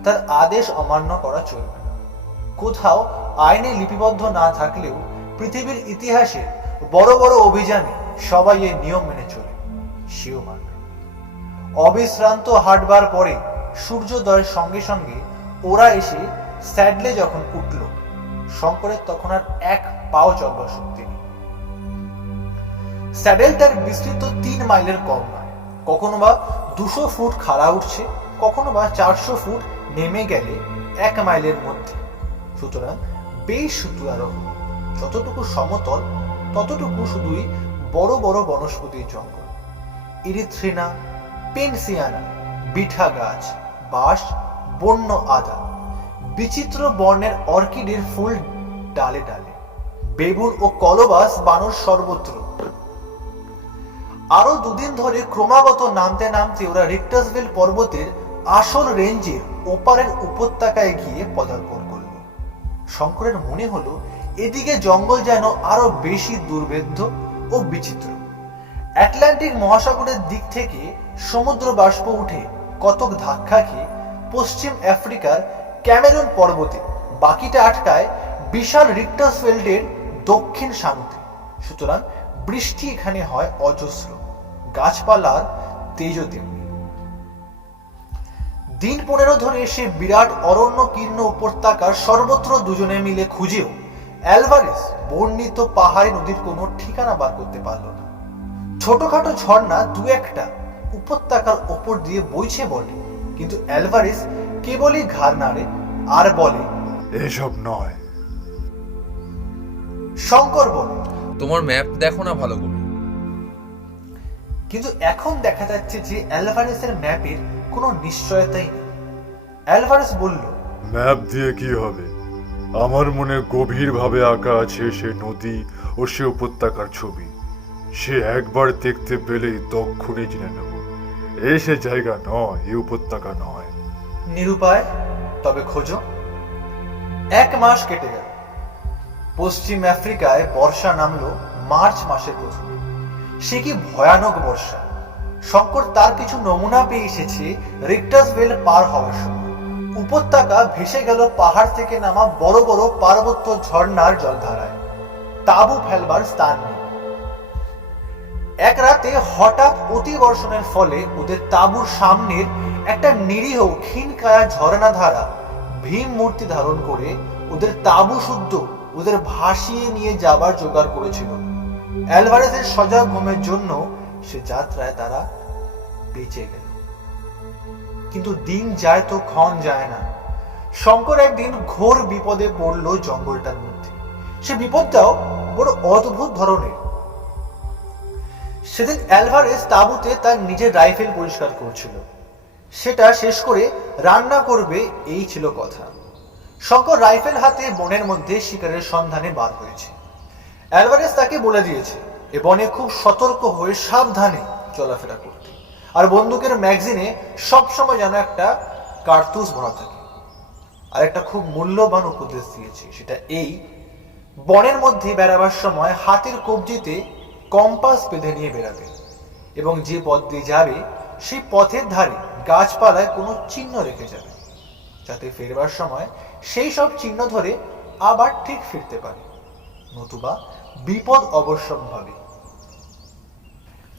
তার আদেশ অমান্য করা চলবে না। কোথাও আইনে লিপিবদ্ধ না থাকলেও পৃথিবীর ইতিহাসে বড় বড় অভিযানে সবাই এই নিয়ম মেনে চলে, সেও মানবে। অবিশ্রান্ত হাঁটবার পরে সূর্যোদয়ের সঙ্গে সঙ্গে ওরা এসে স্যাডলে যখন উঠল, শঙ্করের তখন আর এক পাও চলবার শক্তি নেই। স্যাডেলটার বিস্তৃত 3 মাইলের কম নয়, কখনো বা 200 ফুট খাড়া উঠছে, কখনো বা 400 ফুট নেমে গেলে 1 মাইলের মধ্যে। সুতরাং বেশ সুতুরারোহণ। যতটুকু সমতল ততটুকু শুধুই বড় বড় বনস্পতির জঙ্গল, ইরিথ্রিনা, পেনসিয়ানা, বিঠা গাছ, বাঁশ, বন্য আদা, বিচিত্র বর্ণের অর্কিডের ফুল ডালে ডালে, বেবুন ও কলবাস বানর সর্বত্র। আরো 2 দিন ধরে ক্রমাগত নামতে নামতে ওরা রিক্টাসভিল পর্বতের আসল রেঞ্জের ওপারের উপত্যকায় গিয়ে পদার্পণ করল। শঙ্করের মনে হলো এদিকে জঙ্গল যেন আরো বেশি দুর্ভেদ্য ও বিচিত্র। আটলান্টিক মহাসাগরের দিক থেকে সমুদ্র বাষ্প উঠে কতক ধাক্কা খেয়ে পশ্চিম আফ্রিকার ক্যামেরুন পর্বতে বাকিটা আটকায় বিশাল রিক্টাসফেল্ডের দক্ষিণ সানুতে। সুতরাং বৃষ্টি এখানে হয় অজস্র, গাছপালার তেজও তেমনি। দিন 15 ধরে সে বিরাট অরণ্য কীর্ণ উপত্যকার সর্বত্র দুজনে মিলে খুঁজেও অ্যালভারেজ বর্ণিত পাহাড়ি নদীর কোনো ঠিকানা বার করতে পারল না। ছোটখাটো ঝর্ণা 2-1টা উপত্যকার ওপর দিয়ে বইছে বলে, কিন্তু অ্যালভারেজ কেবলই ঘাড় নাড়ে আর বলে, এসব নয়। শঙ্কর বলে, তোমার ম্যাপ দেখো না ভালো করে। কিন্তু এখন দেখা যাচ্ছে যে অ্যালভারেজের ম্যাপের কোনো নিশ্চয়তাই নেই। অ্যালভারেজ বলল, ম্যাপ দিয়ে কি হবে? আমার মনে গভীরভাবে আঁকা আছে সে নদী ও সে উপত্যকার ছবি। সে একবার দেখতে পেলেই তক্ষুনি জেনে নেব এ সে জায়গা নয়, এ উপত্যকা নয়। নিরুপায়, তবে খোঁজো। 1 মাস কেটে গেল। পশ্চিম আফ্রিকায় বর্ষা নামলো মার্চ মাসের প্রথমে। সে কি ভয়ানক বর্ষা! শঙ্কর তার কিছু নমুনা পেয়ে এসেছে রিক্টাসভেল পার হওয়ার সময়। উপত্যকা ভেসে গেল পাহাড় থেকে নামা বড় বড় পার্বত্য ঝর্ণার জলধারায়। তাঁবু ফেলবার স্থান নেই। এক রাতে হঠাৎ অতিবর্ষণের ফলে ওদের তাঁবুর সামনের একটা নিরীহ ক্ষীণকায়া ঝর্ণা ধারা ভীম মূর্তি ধারণ করে ওদের তাঁবু শুদ্ধ ওদের ভাসিয়ে নিয়ে যাবার জোগাড় করেছিল। অ্যালভারেজের সজাগ ঘুমের জন্য সে যাত্রায় তারা বেঁচে গেল। কিন্তু দিন যায় তো ক্ষণ যায় না। শঙ্কর একদিন ঘোর বিপদে পড়ল জঙ্গলটার মধ্যে। সে বিপদটাও বড় অদ্ভুত ধরনের। সেদিন অ্যালভারেজ তাঁবুতে তার নিজের রাইফেল পরিষ্কার করছিল। সেটা শেষ করে রান্না করবে, এই ছিল কথা। শঙ্কর রাইফেল হাতে বনের মধ্যে শিকারের সন্ধানে বার হয়েছে। অ্যালভারেজ তাকে বলে দিয়েছে এ বনে খুব সতর্ক হয়ে সাবধানে চলাফেরা করতে, আর বন্দুকের ম্যাগজিনে সবসময় যেন একটা কার্তুজ ভরা থাকে। আর একটা খুব মূল্যবান উপদেশ দিয়েছে, সেটা এই, বনের মধ্যে বেড়াবার সময় হাতের কবজিতে কম্পাস বেঁধে নিয়ে বেরাবে, এবং যে পথ দিয়ে যাবে সেই পথের ধারে গাছপালায় কোনো চিহ্ন রেখে যাবে, যাতে ফেরবার সময় সেই সব চিহ্ন ধরে আবার ঠিক ফিরতে পারে, নতুবা বিপদ অবশ্যম্ভাবী।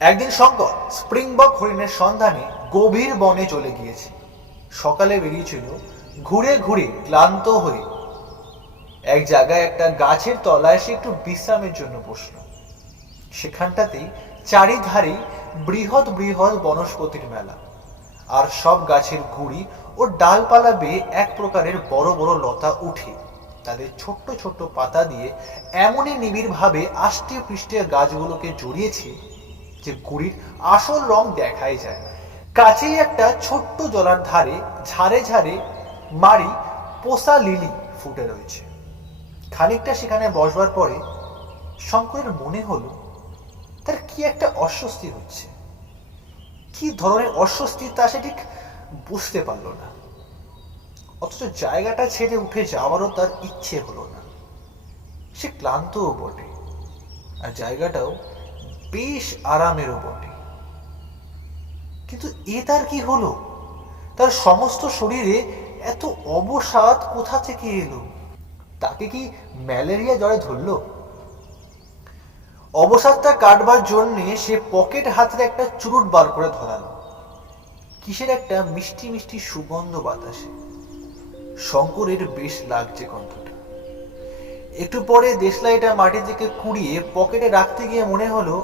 একদিন শঙ্কর স্প্রিংবক হরিণের সন্ধানে গভীর বনে চলে গিয়েছে। সকালে বেরিয়েছিল, ঘুরে ঘুরে ক্লান্ত হয়ে এক জায়গায় একটা গাছের তলায় সে একটু বিশ্রামের জন্য বসল। সেখানটাতেই চারিধারেই বৃহৎ বৃহৎ বনস্পতির মেলা, আর সব গাছের গুড়ি ও ডালপালা বেয়ে এক প্রকারের বড় বড় লতা উঠে তাদের ছোট্ট ছোট্ট পাতা দিয়ে এমনই নিবিড়ভাবে আষ্টে পৃষ্ঠে গাছগুলোকে জড়িয়েছে যে গুড়ির আসল রং দেখাই যায় না। কাছেই একটা ছোট্ট জলার ধারে ঝাড়ে ঝাড়ে মারি পোষা লিলি ফুটে রয়েছে। খানিকটা সেখানে বসবার পরে শঙ্করের মনে হলো তার কি একটা অস্বস্তি হচ্ছে। কি ধরনের অস্বস্তি তা সে ঠিক বুঝতে পারল না। অথচ জায়গাটা ছেড়ে উঠে যাওয়ারও তার ইচ্ছে হলো না। সে ক্লান্তও বটে, আর জায়গাটাও বেশ আরামেরও বটে। কিন্তু এ তার কি হলো? তার সমস্ত শরীরে এত অবসাদ কোথা থেকে এলো? তাকে কি ম্যালেরিয়া জ্বরে ধরলো? অবসাদটা কাটবার জন্যে সে পকেট হাতের একটা চুরুট বার করে ধরালো। কিসের একটা মিষ্টি মিষ্টি সুগন্ধ বাতাসে। শঙ্করের বেশ লাগছে গন্ধটা। একটু পরে দেশলাইটা মাটি থেকে কুড়িয়ে পকেটে রাখতে গিয়ে মনে হলো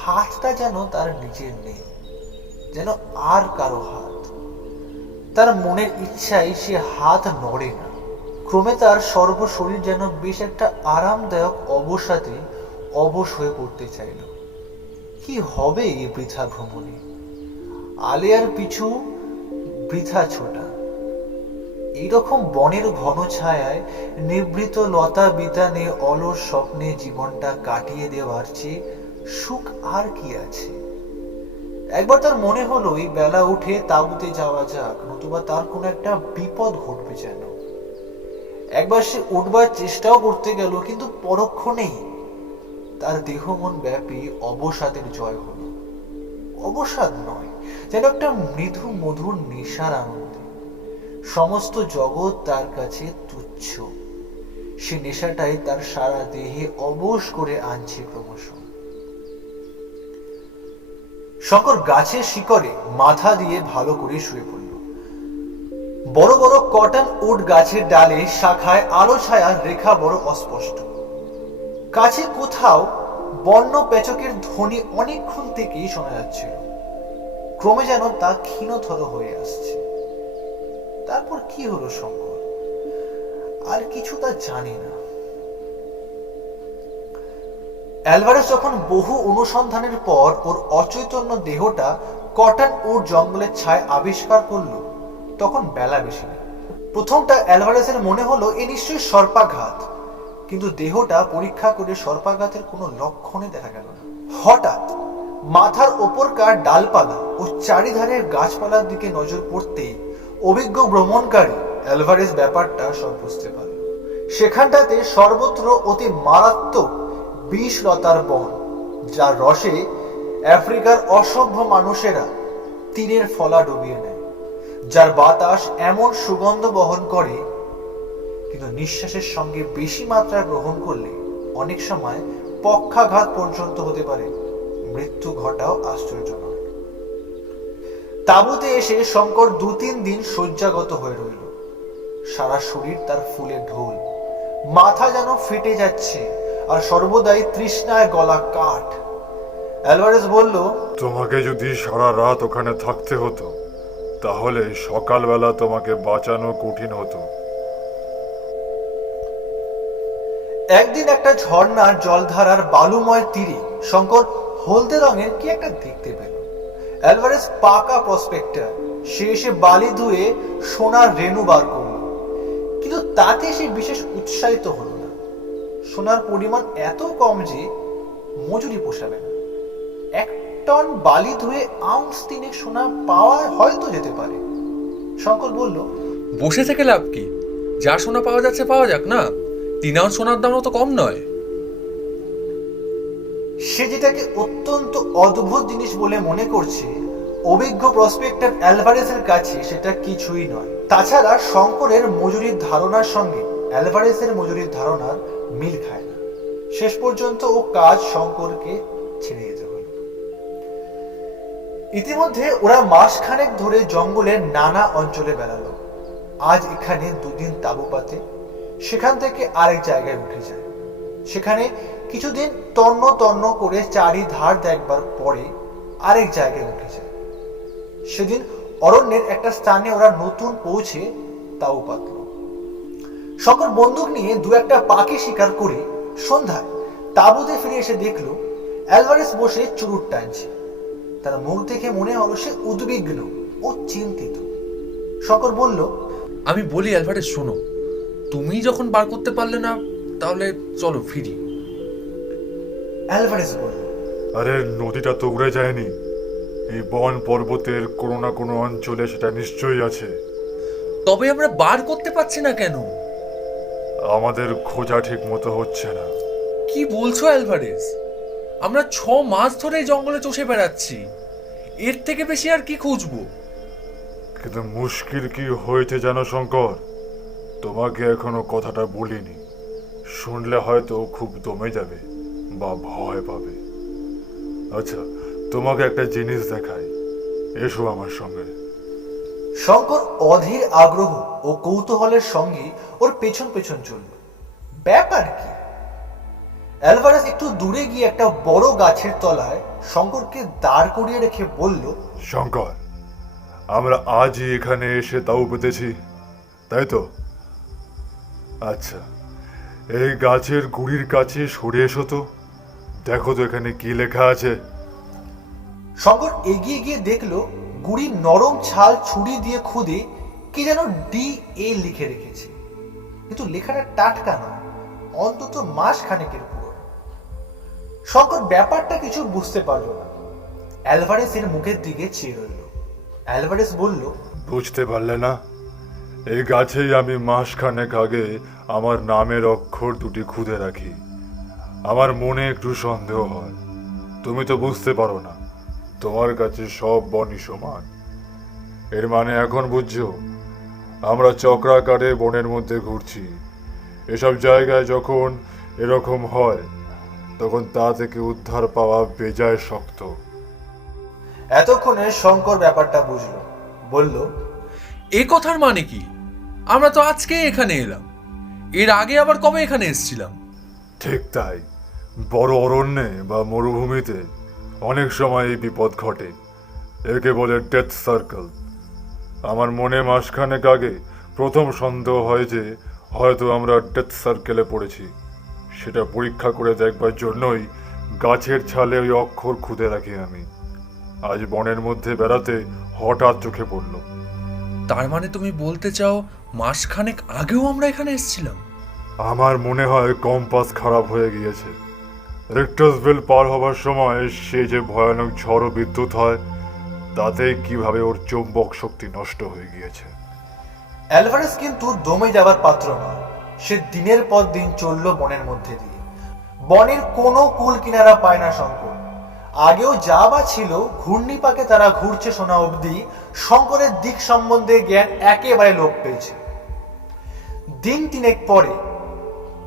হাতটা যেন তার নিজের নেই, যেন আর কারো হাত। তার মনের ইচ্ছায় সে হাত নড়ে না। ক্রমে তার সর্বশরীর যেন বেশ একটা আরামদায়ক অবসাদে অবশ হয়ে পড়তে চাইল। কি হবে এই বৃথা ভ্রমণে? আলেয়ার পিছু বৃথা ছোটা। এইরকম বনের ঘন ছায়ায় নিভৃত লতা বিতানে অলস স্বপ্নে জীবনটা কাটিয়ে দেওয়ার চেয়ে সুখ আর কি আছে? একবার তার মনে হলো এই বেলা উঠে তাঁবুতে যাওয়া যাক, নতুবা তার কোনো একটা বিপদ ঘটবে যেন। একবার সে উঠবার চেষ্টাও করতে গেল, কিন্তু পরক্ষণেই তার দেহ মন ব্যাপী অবসাদের জয় হলো। অবসাদ নয়, যেন একটা মৃদু মধুর নেশার আনন্দে। সমস্ত জগৎ তার কাছে তুচ্ছ। সে নেশাটাই তার সারা দেহে অবশ করে আনছে ক্রমশ। শঙ্কর গাছের শিকড়ে মাথা দিয়ে ভালো করে শুয়ে পড়ল। বড় বড় কটন উড গাছের ডালে শাখায় আলো ছায়ার রেখা বড় অস্পষ্ট। কাছে কোথাও বন্য পেচকের ধ্বনি অনেকক্ষণ থেকেই শোনা যাচ্ছিল। ক্রমে যেন তা ক্ষীণতর হয়ে আসছে। তারপর কি হলো শঙ্কর আর কিছু তা জানে না। অ্যালভারেস যখন বহু অনুসন্ধানের পর ওর অচৈতন্য দেহটা কটন উড জঙ্গলের ছায় আবিষ্কার করলো, তখন বেলা বেশি নেই। প্রথমটা অ্যালভারেসের মনে হলো এ নিশ্চয়ই সর্পাঘাত, কিন্তু দেহটা পরীক্ষা করে সর্পাঘাতের কোনো লক্ষণে দেখা গেল না। হঠাৎ মাথার ওপরকার ডালপালা ও চারিধারের গাছপালার দিকে নজর পড়তেই অভিজ্ঞ ভ্রমণকারী অ্যালভারেস ব্যাপারটা সব বুঝতে পারল। সেখানটাতে সর্বত্র অতি মারাত্মক বিষলতার বন, যার রসে আফ্রিকার অসভ্য মানুষেরা তীরের ফলা ডুবিয়ে নেয়, যার বাতাস এমন সুগন্ধ বহন করে কিন্তু নিঃশ্বাসের সঙ্গে বেশি মাত্রায় গ্রহণ করলে অনেক সময় পক্ষাঘাত পর্যন্ত হতে পারে। মৃত্যু ঘটাও আশ্চর্যজনক। তাঁবুতে এসে শঙ্কর 2-3 দিন শয্যাগত হয়ে রইল। সারা শরীর তার ফুলে ঢোল, মাথা যেন ফেটে যাচ্ছে, আর সর্বদাই তৃষ্ণায় গলা কাঠ। অ্যালভারেস বলল, তোমাকে যদি সারা রাত ওখানে থাকতে হতো তাহলে সকালবেলা তোমাকে বাঁচানো কঠিন হতো। একদিন একটা ঝর্ণার জলধারার বালুময় তীরে শঙ্কর হলদে রঙের কি একটা দেখতে পেল। অ্যালভারেস পাকা প্রসপেক্টর, সে এসে বালি ধুয়ে সোনার রেণু বার করল, কিন্তু তাতে সে বিশেষ উৎসাহিত হলো না। সোনার পরিমাণ এত কম যে মজুরি পোষাবে না। 1 টন বালি ধুয়ে আউন্স 3 সোনা পাওয়া হয়তো যেতে পারে। শঙ্কর বলল, বসে থেকে লাভ কি? যা সোনা পাওয়া যাচ্ছে পাওয়া যাক না। 3 আউন্স সোনার দামও তো কম নয়। সে যেটাকে অত্যন্ত অদ্ভুত জিনিস বলে মনে করছে, অভিজ্ঞ প্রসপেক্টর অ্যালভারেসের কাছে সেটা কিছুই নয়। তাছাড়া শঙ্করের মজুরির ধারণার সঙ্গে অ্যালভারেসের মজুরির ধারণার মিল খায় না। শেষ পর্যন্ত ও কাজ শঙ্করকে ছেড়ে যেতে হলো। ইতিমধ্যে ওরা মাসখানেক ধরে জঙ্গলের নানা অঞ্চলে বেড়ালো। আজ এখানে 2 দিন তাঁবু পাতে, সেখান থেকে আরেক জায়গায় উঠে যায়। সেখানে কিছুদিন তন্ন তন্ন করে চারিধার দেখবার পরে আরেক জায়গায় উঠে যায়। সেদিন অরণ্যের একটা স্থানে ওরা নতুন পৌঁছে তাঁবু পাতল। শঙ্কর বন্দুক নিয়ে 2-1টা পাখি শিকার করে সন্ধ্যায় তাঁবুতে ফিরে এসে দেখলো অ্যালভারেস বসে চুরুট টানছে। তার মুখ দেখে মনে হলো সে উদ্বিগ্ন ও চিন্তিত। শঙ্কর বলল, আমি বলি অ্যালভারেস, শোনো, তুমি যখন বার করতে পারলে না, তাহলে চলো ফিরি। অ্যালভারেস বলল, আরে নদীটা তো উড়ে যায়নি। এই বন পর্বতের কোনো না কোনো অঞ্চলে সেটা নিশ্চয়ই আছে। তবে আমরা বার করতে পারছি না কেন? আমাদের খোঁজা ঠিক মতো হচ্ছে না। কি বলছো অ্যালভারেজ? আমরা 6 মাস ধরে এই জঙ্গলে চষে বেড়াচ্ছি, এর থেকে বেশি আর কি খুঁজবো? কিন্তু মুশকিল কি হয়েছে জানো শঙ্কর, তোমাকে এখনো কথাটা বলিনি। শুনলে হয়তো খুব দমে যাবে বা ভয় পাবে। আচ্ছা, তোমাকে একটা জিনিস দেখাই, এসো আমার সঙ্গে। শঙ্কর অধীর আগ্রহ ও কৌতূহলের সঙ্গে ওর পেছন পেছন চলল। ব্যাপার কি? অ্যালভারেজ একটু দূরে গিয়ে একটা বড় গাছের তলায় শঙ্করকে দাঁড় করিয়ে রেখে বলল, শঙ্কর, আমরা আজই এখানে এসে তাও পেতেছি, তাই তো? আচ্ছা, এই গাছের গুড়ির কাছে সরে এসো তো, দেখো তো এখানে কি লেখা আছে। শঙ্কর এগিয়ে গিয়ে দেখলো গুড়ির নরম ছাল ছুরি দিয়ে খুদে কি যেন DA লিখে রেখেছে, কিন্তু লেখাটা টাটকা নয়, অন্তত মাস খানেকের পুরো। শঙ্কর ব্যাপারটা কিছু বুঝতে পারল না। অ্যালভারেজের মুখের দিকে চেয়ে রইল। অ্যালভারেজ বলল, বুঝতে পারলে না? এই গাছেই আমি মাসখানেক আগে আমার নামের অক্ষর দুটি খুদে রাখি। আমার মনে একটু সন্দেহ হয়, তুমি তো বুঝতে পারো না, তোমার কাছে সব বনই সমান। এর মানে এখন বুঝছো? আমরা চক্রাকারে বনের মধ্যে ঘুরছি। এসব জায়গায় যখন এরকম হয়, তখন তা থেকে উদ্ধার পাওয়া বেজায় শক্ত। এতক্ষণে শঙ্কর ব্যাপারটা বুঝলো। বলল, এ কথার মানে কি? আমরা তো আজকে এখানে এলাম, এর আগে আবার কবে এখানে এসেছিলাম? ঠিক তাই, বড় অরণ্যে বা মরুভূমিতে অনেক সময় এই বিপদ ঘটে। একে বলে ডেথ সার্কেল। আমার মনে মাসখানেক আগে প্রথম সন্দেহ হয় যে হয়তো আমরা ডেথ সার্কেলে পড়েছি। সেটা পরীক্ষা করে দেখবার জন্যই গাছের ছালে ওই অক্ষর খুদে রাখি আমি। আজ বনের মধ্যে বেড়াতে হঠাৎ চোখে পড়ল। তার মানে তুমি বলতে চাও মাসখানেক আগেও আমরা এখানে এসেছিলাম? আমার মনে হয় কম্পাস খারাপ হয়ে গিয়েছে। রিক্টাসভিল পার হবার সময় সে যে ভয়ানক ঝড় ও বিদ্যুৎ হয়, তাতে কিভাবে ওর চৌম্বক শক্তি নষ্ট হয়ে গিয়েছে। অ্যালভারেজ কিন্তু দমে যাবার পাত্র নয়। সে দিনের পর দিন চলল বনের মধ্যে দিয়ে। বনের কোনো কুল কিনারা পায় না শঙ্কর। আগেও যা বা ছিল, ঘূর্ণিপাকে তারা ঘুরছে শোনা অবধি শঙ্করের দিক সম্বন্ধে জ্ঞান একেবারে লোপ পেয়েছে। দিন তিনেক পরে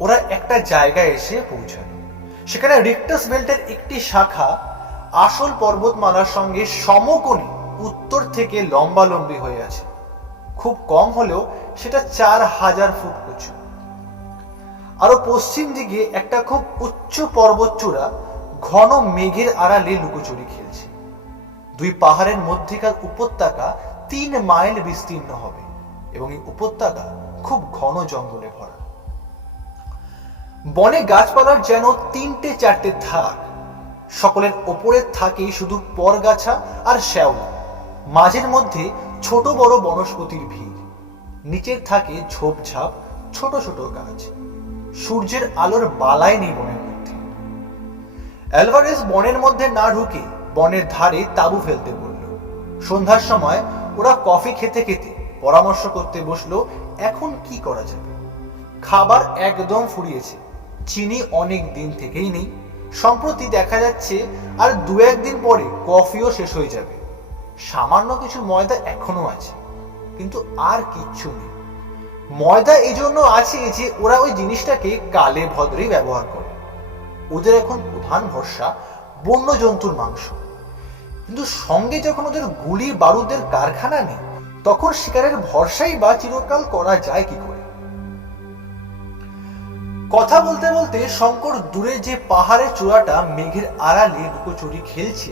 ওরা একটা জায়গায় এসে পৌঁছালো। সেখানে রিক্টাস বেল্টের একটি শাখা আসল পর্বতমালার সঙ্গে সমকোণী উত্তর থেকে লম্বালম্বি হয়ে আছে। খুব কম হলেও সেটা 4000 ফুট উঁচু। আরো পশ্চিম দিকে একটা খুব উচ্চ পর্বতচূড়া ঘন মেঘের আড়ালে লুকোচুরি খেলছে। দুই পাহাড়ের মধ্যেকার উপত্যকা 3 মাইল বিস্তীর্ণ হবে এবং এই উপত্যকা খুব ঘন জঙ্গলে ভরা। বনে গাছপালার যেন 3-4টে থাক। সকলের ওপরের থাকে শুধু পরগাছা আর শ্যাওলা, মাঝের মধ্যে ছোট বড় বনস্পতির ভিড়, নিচের থাকে ঝোপঝাপ ছোট ছোট গাছ। সূর্যের আলোর বালাই নেই বনের মধ্যে। অ্যালভারেজ বনের মধ্যে না ঢুকে বনের ধারে তাঁবু ফেলতে বলল। সন্ধ্যার সময় ওরা কফি খেতে খেতে পরামর্শ করতে বসলো এখন কি করা যাবে। খাবার একদম ফুরিয়েছে, চিনি অনেক দিন থেকেই নেই। সম্প্রতি দেখা যাচ্ছে আর 2-1 দিন পরে কফিও শেষ হয়ে যাবে। সামান্য কিছু ময়দা এখনো আছে, কিন্তু আর কিচ্ছু নেই। ময়দা এই জন্য আছে যে ওরা ওই জিনিসটাকে কালে ভদ্রেই ব্যবহার করে। ওদের এখন প্রধান ভরসা বন্য জন্তুর মাংস। কিন্তু সঙ্গে যখন ওদের গুলি বারুদের কারখানা নেই, তখন শিকারের ভরসাই বা চিরকাল করা যায় কি করে? কথা বলতে বলতে শঙ্কর দূরে যে পাহাড়ের চূড়াটা মেঘের আড়ালে লুকোচুরি খেলছে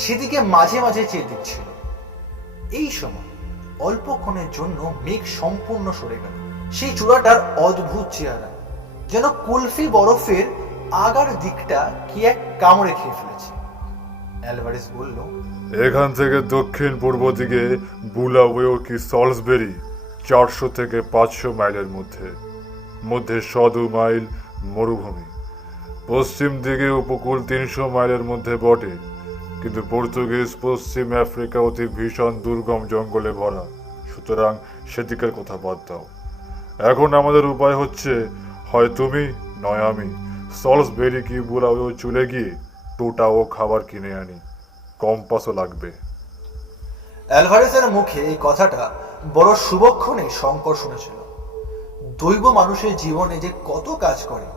সেদিকে মাঝে মাঝে চেয়ে দেখছিল। এই সময় অল্পক্ষণের জন্য মেঘ সম্পূর্ণ সরে গেল। সেই চূড়াটার অদ্ভুত চেহারা, যেন কুলফি বরফের আগার দিকটা কি এক কামড়ে খেয়ে ফেলেছে। অ্যালভারেজ বলল, এখান থেকে দক্ষিণ পূর্ব দিকে বুলাওয়েও কি সলসবেরি 400 থেকে 500 মাইলের মধ্যে 100 মাইল মরুভূমি। পশ্চিম দিকে উপকূল 300 মাইলের মধ্যে বটে, কিন্তু পর্তুগিজ পশ্চিম আফ্রিকা অতি ভীষণ দুর্গম জঙ্গলে ভরা, সুতরাং সেদিকের কথা বাদ দাও। এখন আমাদের উপায় হচ্ছে, হয় তুমি নয় আমি সলসবেরি কি বুড়াও চলে গিয়ে টোটা ও খাবার কিনে আনি, কম্পাসও লাগবে। অ্যালভারেজের মুখে এই কথাটা বড় শুভক্ষণে শঙ্কর শুনেছিল। দৈব মানুষের জীবনে যে কত কাজ করে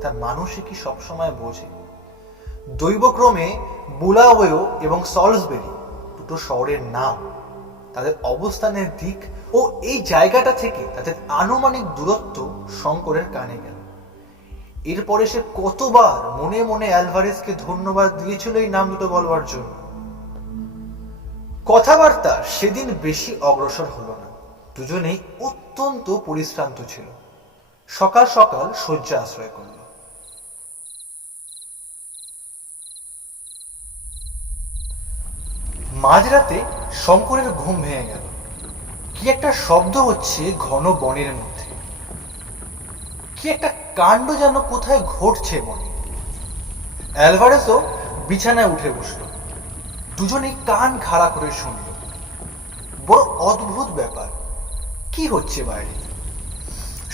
তা মানুষে কি সবসময় বোঝে? দৈবক্রমে বুলাওয়েও এবং সলসবেরি দুটো শহরের নাম, তাদের অবস্থানের দিক ও এই জায়গাটা থেকে তাদের আনুমানিক দূরত্ব শঙ্করের কানে গেল। এরপরে সে কতবার মনে মনে অ্যালভারেজকে ধন্যবাদ দিয়েছিল এই নাম দুটো বলবার জন্য। কথাবার্তা সেদিন বেশি অগ্রসর হলো না। দুজনেই অত্যন্ত পরিশ্রান্ত ছিল। সকাল সকাল শয্যা আশ্রয় করল। মাঝরাতে শঙ্করের ঘুম ভেঙে গেল। কি একটা শব্দ হচ্ছে ঘন বনের মধ্যে, কি একটা কাণ্ড যেন কোথায় ঘটছে বনে। অ্যালভারেজও বিছানায় উঠে বসল। দুজনেই কান খাড়া করে শুনল। বড় অদ্ভুত ব্যাপার, কি হচ্ছে বাইরে?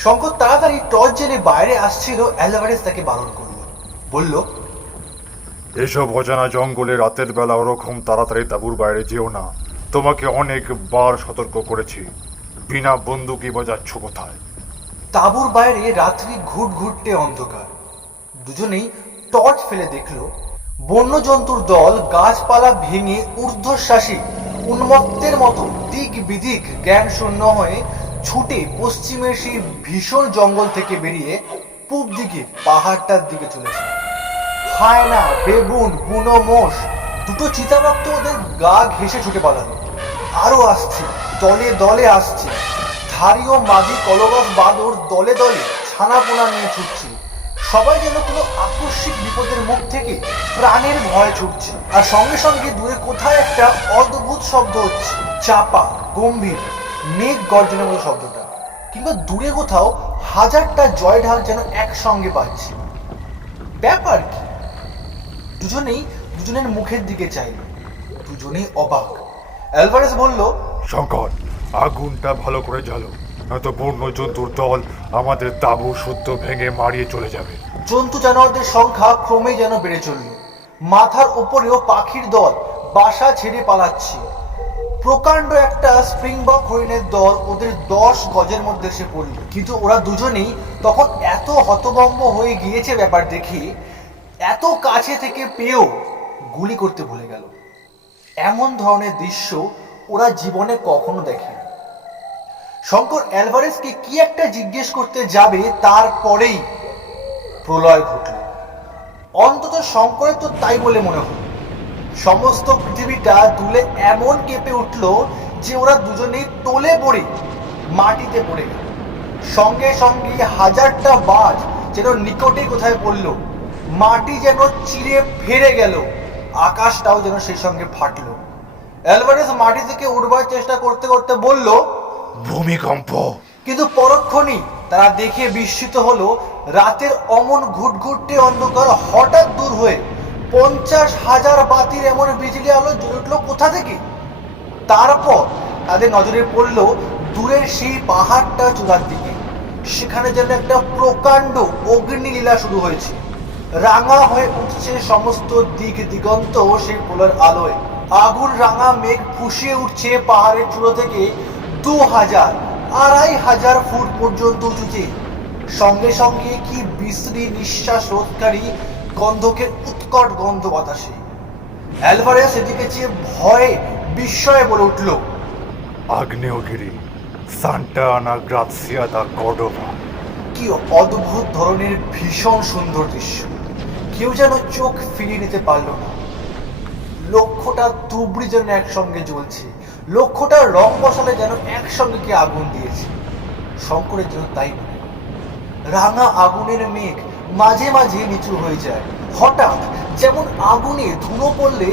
শঙ্কর তাড়াতাড়ি টর্চ জ্বেলে বাইরে আসছিল। অ্যালভারেজ তাকে বারণ করলো, বলল, এসব অজানা জঙ্গলে রাতের বেলা ওরকম তাড়াতাড়ি তাঁবুর বাইরে যেও না। তোমাকে অনেকবার সতর্ক করেছি। বিনা বন্দুকি বাজাচ্ছ কোথায়? তাঁবুর বাইরে রাত্রি ঘুটঘুটে অন্ধকার। দুজনেই টর্চ ফেলে দেখলো বন্য জন্তুর দল গাছপালা ভেঙে ঊর্ধ্বশ্বাসী উন্মত্তের মতো দিক বিদিক জ্ঞান শূন্য হয়ে ছুটে পশ্চিমের সেই ভীষণ জঙ্গল থেকে বেরিয়ে পূব দিকে পাহাড়টার দিকে চলেছে। হায়না, বেবুন, বুনো মোষ দুটো চিতাবাঘ তো ওদের গা ঘেঁষে ছুটে পালালো। আরো আসছে, দলে দলে আসছে। ধারি ও মাঝি কলগস বাদর দলে দলে ছানাপোনা নিয়ে ছুটছে। সবাই যেন কোনো আকস্মিক বিপদের মুখ থেকে প্রাণের ভয় ছুটছে। আর সঙ্গে সঙ্গে দূরে কোথায় একটা অদ্ভুত শব্দ হচ্ছে, চাপা, গম্ভীর, মেঘ গর্জনের মতো শব্দটা। কিংবা দূরে কোথাও হাজারটা জয় ঢাক যেন একসঙ্গে পাচ্ছে। ব্যাপার কি? দুজনেই দুজনের মুখের দিকে চাইল। দুজনেই অবাক। অ্যালভারেজ বলল, শঙ্কর, আগুনটা ভালো করে জ্বালো, নয়তো বন্য জন্তুর দল আমাদের তাঁবু শুদ্ধ ভেঙে মারিয়ে চলে যাবে। জন্তু জানোয়ারদের সংখ্যা ক্রমেই যেন বেড়ে চলল। মাথার উপরেও পাখির দল বাসা ছেড়ে পালাচ্ছে। প্রকাণ্ড একটা স্প্রিংবক হরিণের দল ওদের 10 গজের মধ্যে এসে পড়ল। কিন্তু ওরা দুজনেই তখন এত হতভম্ব হয়ে গিয়েছে ব্যাপার দেখে, এত কাছে থেকে পেয়েও গুলি করতে ভুলে গেল। এমন ধরনের দৃশ্য ওরা জীবনে কখনো দেখে। শঙ্কর অ্যালভারেজকে কি একটা জিজ্ঞেস করতে যাবে, তারপরেই প্রলয় ঘটল। অন্তত শঙ্করের তো তাই বলে মনে হলো। সমস্ত পৃথিবীটা দুলে এমন কেঁপে উঠল যে ওরা দুজনেই টলে পড়ে মাটিতে পড়ে গেল। সঙ্গে সঙ্গে হাজারটা বাজ যেন নিকটে কোথায় পড়ল। মাটি যেন চিরে ফেরে গেল। আকাশটাও যেন সেই সঙ্গে ফাটলো। অ্যালভারেজ মাটি থেকে উঠবার চেষ্টা করতে করতে বলল, ভূমিকম্প। কিন্তু পরক্ষণেই তারা দেখে বিস্মিত হলো, রাতের অমন ঘুটঘুটে অন্ধকার হঠাৎ দূর হয়ে 50,000 বাতির এমন বিজলি আলো জ্বলে উঠলো কোথা থেকে। তারপর তাদের নজরে পড়ল দূরের সেই পাহাড়টা চূড়ার দিকে। সেখানে যেন একটা প্রকাণ্ড অগ্নিলীলা শুরু হয়েছে। রাঙা হয়ে উঠছে সমস্ত দিক দিগন্ত সেই পোলার আলোয়। আগুন রাঙা মেঘ ফুঁসিয়ে উঠছে পাহাড়ের চূড়ো থেকে 2000, 2500 ফুট পর্যন্ত উঁচুতে। সঙ্গে সঙ্গে কি বিশ্রী নিঃশ্বাস রোধকারী গন্ধকের উৎকট গন্ধ বাতাসে। অ্যালভারেজ এদিকে চেয়ে ভয়ে বিস্ময়ে বলে উঠল, আগ্নেয়গিরি, সান্টা আনা গ্রাসিয়া দা কর্ডোভা। কি অদ্ভুত ধরনের ভীষণ সুন্দর দৃশ্য। কেউ যেন চোখ ফিরিয়ে নিতে পারল না। লক্ষ্যটা তুবড়ি যেন একসঙ্গে জ্বলছে। লক্ষ্যটার রং বসালে যেন একসঙ্গে কে আগুন দিয়েছে। শঙ্করের জন্য তাই মনে হয়। রাঙা আগুনের মেঘ মাঝে মাঝে নিচু হয়ে যায়। হঠাৎ যেমন আগুনে ধুনো পড়লে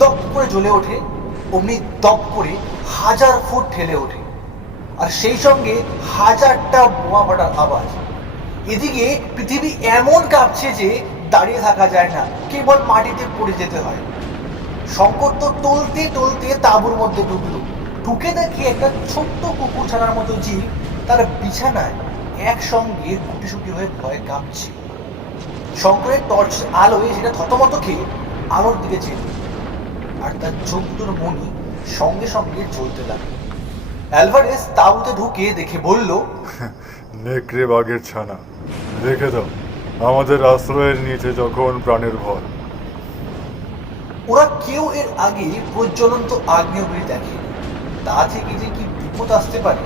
দপ করে জ্বলে ওঠে, অমনি দপ করে 1000 ফুট ঠেলে ওঠে। আর সেই সঙ্গে 1000টা বোমা ফাটার আওয়াজ। এদিকে পৃথিবী এমন কাঁপছে যে দাঁড়িয়ে থাকা যায় না, কেবল মাটিতে পড়ে যেতে হয়। শঙ্কর তো টলতে টলতে তাঁবুর মধ্যে ঢুকলো। ঢুকে দেখে একটা ছোট্ট কুকুর ছানার মতো জীব তার বিছানায় একসঙ্গে গুটিসুটি হয়ে ভয়ে কাঁপছে। শঙ্করের টর্চ আলোয় সেটা থতমত খেয়ে আলোর দিকে চেয়ে, আর তার চোখ দুটোর মনি সঙ্গে সঙ্গে জ্বলতে লাগলো। অ্যালভারেজ তাঁবুতে ঢুকে দেখে বলল, নেকড়ে বাঘের ছানা, রেখে দাও আমাদের আশ্রয়ের নিচে যখন প্রাণের ভয়। ওরা কেউ এর আগে প্রজ্বলন্ত আগ্নেয়গিরি দেখে, তা থেকে যে কি বিপদ আসতে পারে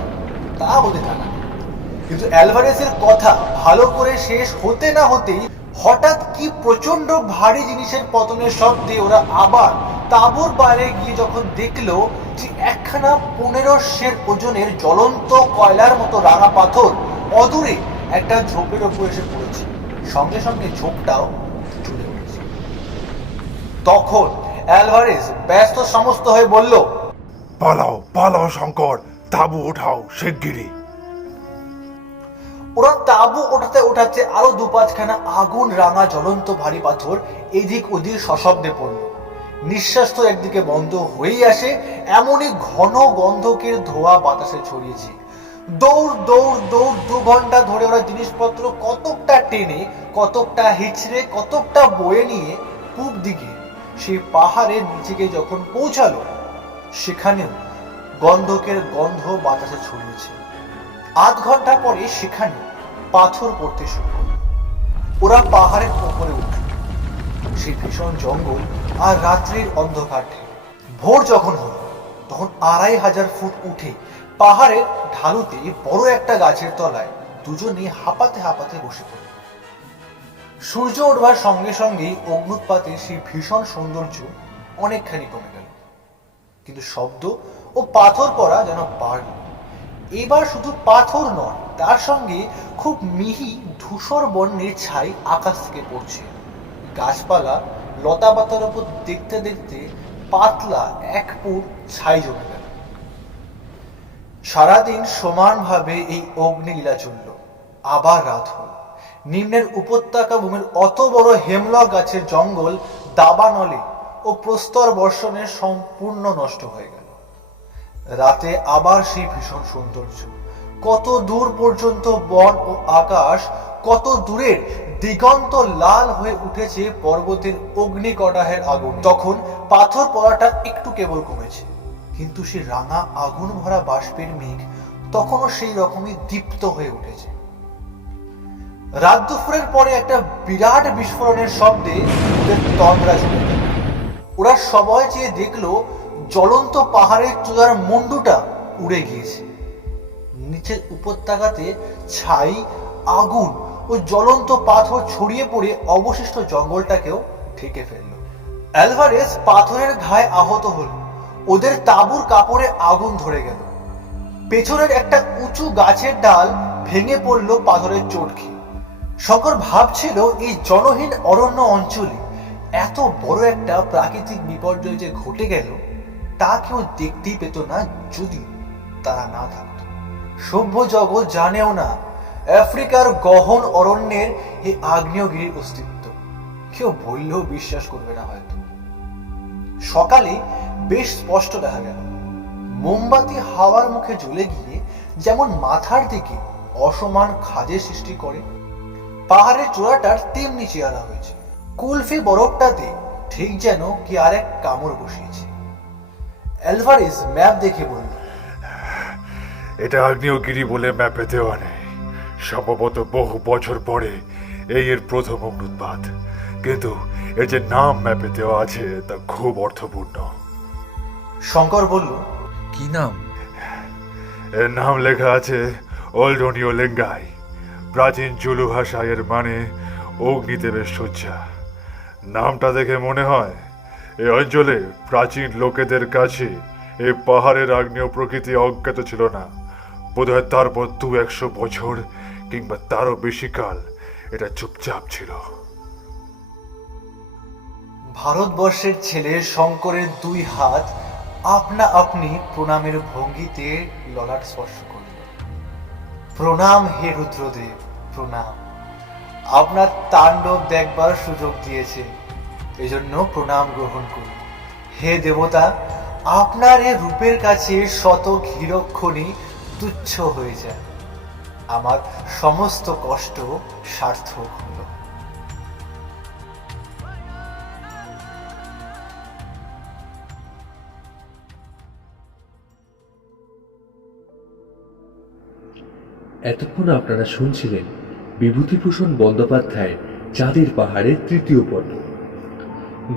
তা ওদের জানা নেই। কিন্তু অ্যালভারেজের কথা ভালো করে শেষ হতে না হতেই হঠাৎ কি প্রচন্ড ভারী জিনিসের পতনের শব্দে ওরা আবার তাঁবুর বাইরে গিয়ে যখন দেখলো যে একখানা 1500 ওজনের জ্বলন্ত কয়লার মতো রাঙা পাথর অদূরে একটা ঝোপের ওপর এসে পড়েছে, সঙ্গে সঙ্গে ঝোপটাও চলে গেছে। তখন অ্যালভারেজ ব্যস্ত সমস্ত হয়ে বলল, পালাও পালাও শঙ্কর, তাঁবু ওঠাও শিগগিরই। ওরা তাঁবু ওঠাতে ওঠাতে আরো 2-5খানা আগুন রাঙা জ্বলন্ত ভারী পাথর এদিক ওদিক সশব্দে পড়ল। নিঃশ্বাস তো একদিকে বন্ধ হয়েই আসে, এমনই ঘন গন্ধকের ধোঁয়া বাতাসে ছড়িয়েছে। দৌড় দৌড় দৌড় 2 ঘন্টা ধরে ওরা জিনিসপত্র কতকটা টেনে, কতকটা হিচড়ে, কতকটা বয়ে নিয়ে পূব দিকে সেই পাহাড়ের নিচে যখন পৌঁছালো, সেখানেও গন্ধকের গন্ধ বাতাসে ছড়িয়েছে। আধ ঘন্টা পরে সেখানে পাথর পড়তে শুরু করল। ওরা পাহাড়ের উপরে উঠল। সেই ভীষণ জঙ্গল আর রাত্রির অন্ধকার ঢেউ। ভোর যখন হলো তখন 2500 ফুট উঠে পাহাড়ের ঢালুতে বড় একটা গাছের তলায় দুজনে হাঁপাতে হাঁপাতে বসে পড়ল। সূর্য ওঠবার সঙ্গে সঙ্গেই অগ্নুৎপাতের সেই ভীষণ সৌন্দর্য অনেকখানি কমে গেল, কিন্তু শব্দ ও পাথর পড়া যেন বাড়ল। এবার শুধু পাথর নয়, তার সঙ্গে খুব মিহি ধূসর বর্ণের ছাই আকাশ থেকে পড়ছে। গাছপালা লতা পাতার উপর দেখতে দেখতে পাতলা এক পুর ছাই জমে গেল। সারাদিন সমানভাবে এই অগ্নিলীলা চলল। আবার রাত হল। নিম্নের উপত্যকা ভূমির অত বড় হেমলক গাছের জঙ্গল দাবানলে ও প্রস্তর বর্ষণে সম্পূর্ণ নষ্ট হয়ে গেল। রাতে আবার সেই ভীষণ সৌন্দর্য। কত দূর পর্যন্ত বন ও আকাশ, কত দূরের দিগন্ত লাল হয়ে উঠেছে পর্বতের অগ্নিকটাহের আগুন। তখন পাথর পড়াটা একটু কেবল কমেছে, কিন্তু সে রাঙা আগুন ভরা বাষ্পের মেঘ তখনও সেই রকমই দীপ্ত হয়ে উঠেছে। রাত দুপুরের পরে একটা বিরাট বিস্ফোরণের শব্দে ওদের তন্দ্রা চলে গেল। ওরা সবাই চেয়ে দেখলো জ্বলন্ত পাহাড়ের চূড়ার মুন্ডুটা উড়ে গিয়েছে। নিচের উপত্যকাতে ছাই, আগুন ও জ্বলন্ত পাথর ছড়িয়ে পড়ে অবশিষ্ট জঙ্গলটাকেও ঢেকে ফেলল। অ্যালভারেজ পাথরের ঘায়ে আহত হল। ওদের তাঁবুর কাপড়ে আগুন ধরে গেল। পেছনের একটা উঁচু গাছের ডাল ভেঙে পড়ল পাথরের চোট খেয়ে। শঙ্কর ভাবছিল এই জনহীন অরণ্য অঞ্চলে এত বড় একটা প্রাকৃতিক বিপর্যয় যে ঘটে গেল তা কেউ দেখতেই পেত না যদি তারা না থাকত। সভ্য জগৎ জানেও না আফ্রিকার গহন অরণ্যের এই আগ্নেয়গিরির অস্তিত্ব। কেউ বললেও বিশ্বাস করবে না হয়তো। সকালে বেশ স্পষ্ট দেখা গেল মোমবাতি হাওয়ার মুখে জ্বলে গিয়ে যেমন মাথার দিকে অসমান খাজের সৃষ্টি করে, পাহাড়ের চূড়াটার তেমনি চেহারা হয়েছে। কুলফি বরফটাতে ঠিক যেন কি আরেক কামড় বসিয়েছে। অ্যালভারেজ ম্যাপ দেখে বলল, এটা আগ্নেয়গিরি বলে ম্যাপে দেওয়া নেই। সম্ভবত বহু বছর পরে এই এর প্রথম অগ্নুৎপাত, কিন্তু এর যে নাম ম্যাপে দেওয়া আছে তা খুব অর্থপূর্ণ। শঙ্কর বলল, কি নাম? এর নাম লেখা আছে ওল্ডোনিও লেঙ্গাই। প্রাচীন জুলু ভাষায় এর মানে অগ্নিদেবের শয্যা। নামটা দেখে মনে হয় এই অঞ্চলে প্রাচীন লোকেদের কাছে এই পাহাড়ের আগ্নেয় প্রকৃতি অজ্ঞাত ছিল না। বোধহয় তারপর 200 বছর কিংবা তারও বেশি কাল এটা চুপচাপ ছিল। ভারতবর্ষের ছেলে শঙ্করের 2 হাত আপনা আপনি প্রণামের ভঙ্গিতে ললাট স্পর্শ করল। প্রণাম হে রুদ্রদেব, প্রণাম। আপনার তাণ্ডব দেখবার সুযোগ দিয়েছে, এজন্য প্রণাম গ্রহণ করুন। হে দেবতা, আপনার এ রূপের কাছে শত ক্ষীরক্ষণই তুচ্ছ হয়ে যায়। আমার সমস্ত কষ্ট সার্থক হলো। এতক্ষণ আপনারা শুনছিলেন বিভূতিভূষণ বন্দ্যোপাধ্যায়ের চাঁদের পাহাড়ের তৃতীয় পর্ব।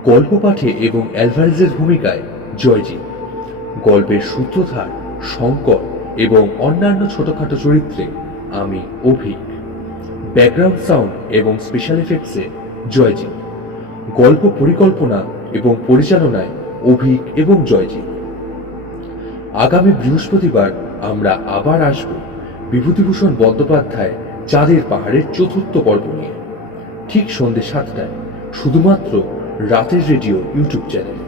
গল্প পাঠে এবং অ্যালভারেজের ভূমিকায় জয়জিৎ, গল্পের সূত্রধার শঙ্কর এবং অন্যান্য ছোটখাটো চরিত্রে আমি অভিক, ব্যাকগ্রাউন্ড সাউন্ড এবং স্পেশাল এফেক্টসে জয়জিৎ, গল্প পরিকল্পনা এবং পরিচালনায় অভিক এবং জয়জিৎ। আগামী বৃহস্পতিবার আমরা আবার আসব বিভূতিভূষণ বন্দ্যোপাধ্যায় চাঁদের পাহাড়ের চতুর্থ পর্ব নিয়ে, ঠিক সন্ধ্যে 7টায়, শুধুমাত্র রাতের রেডিও ইউটিউব চ্যানেলে।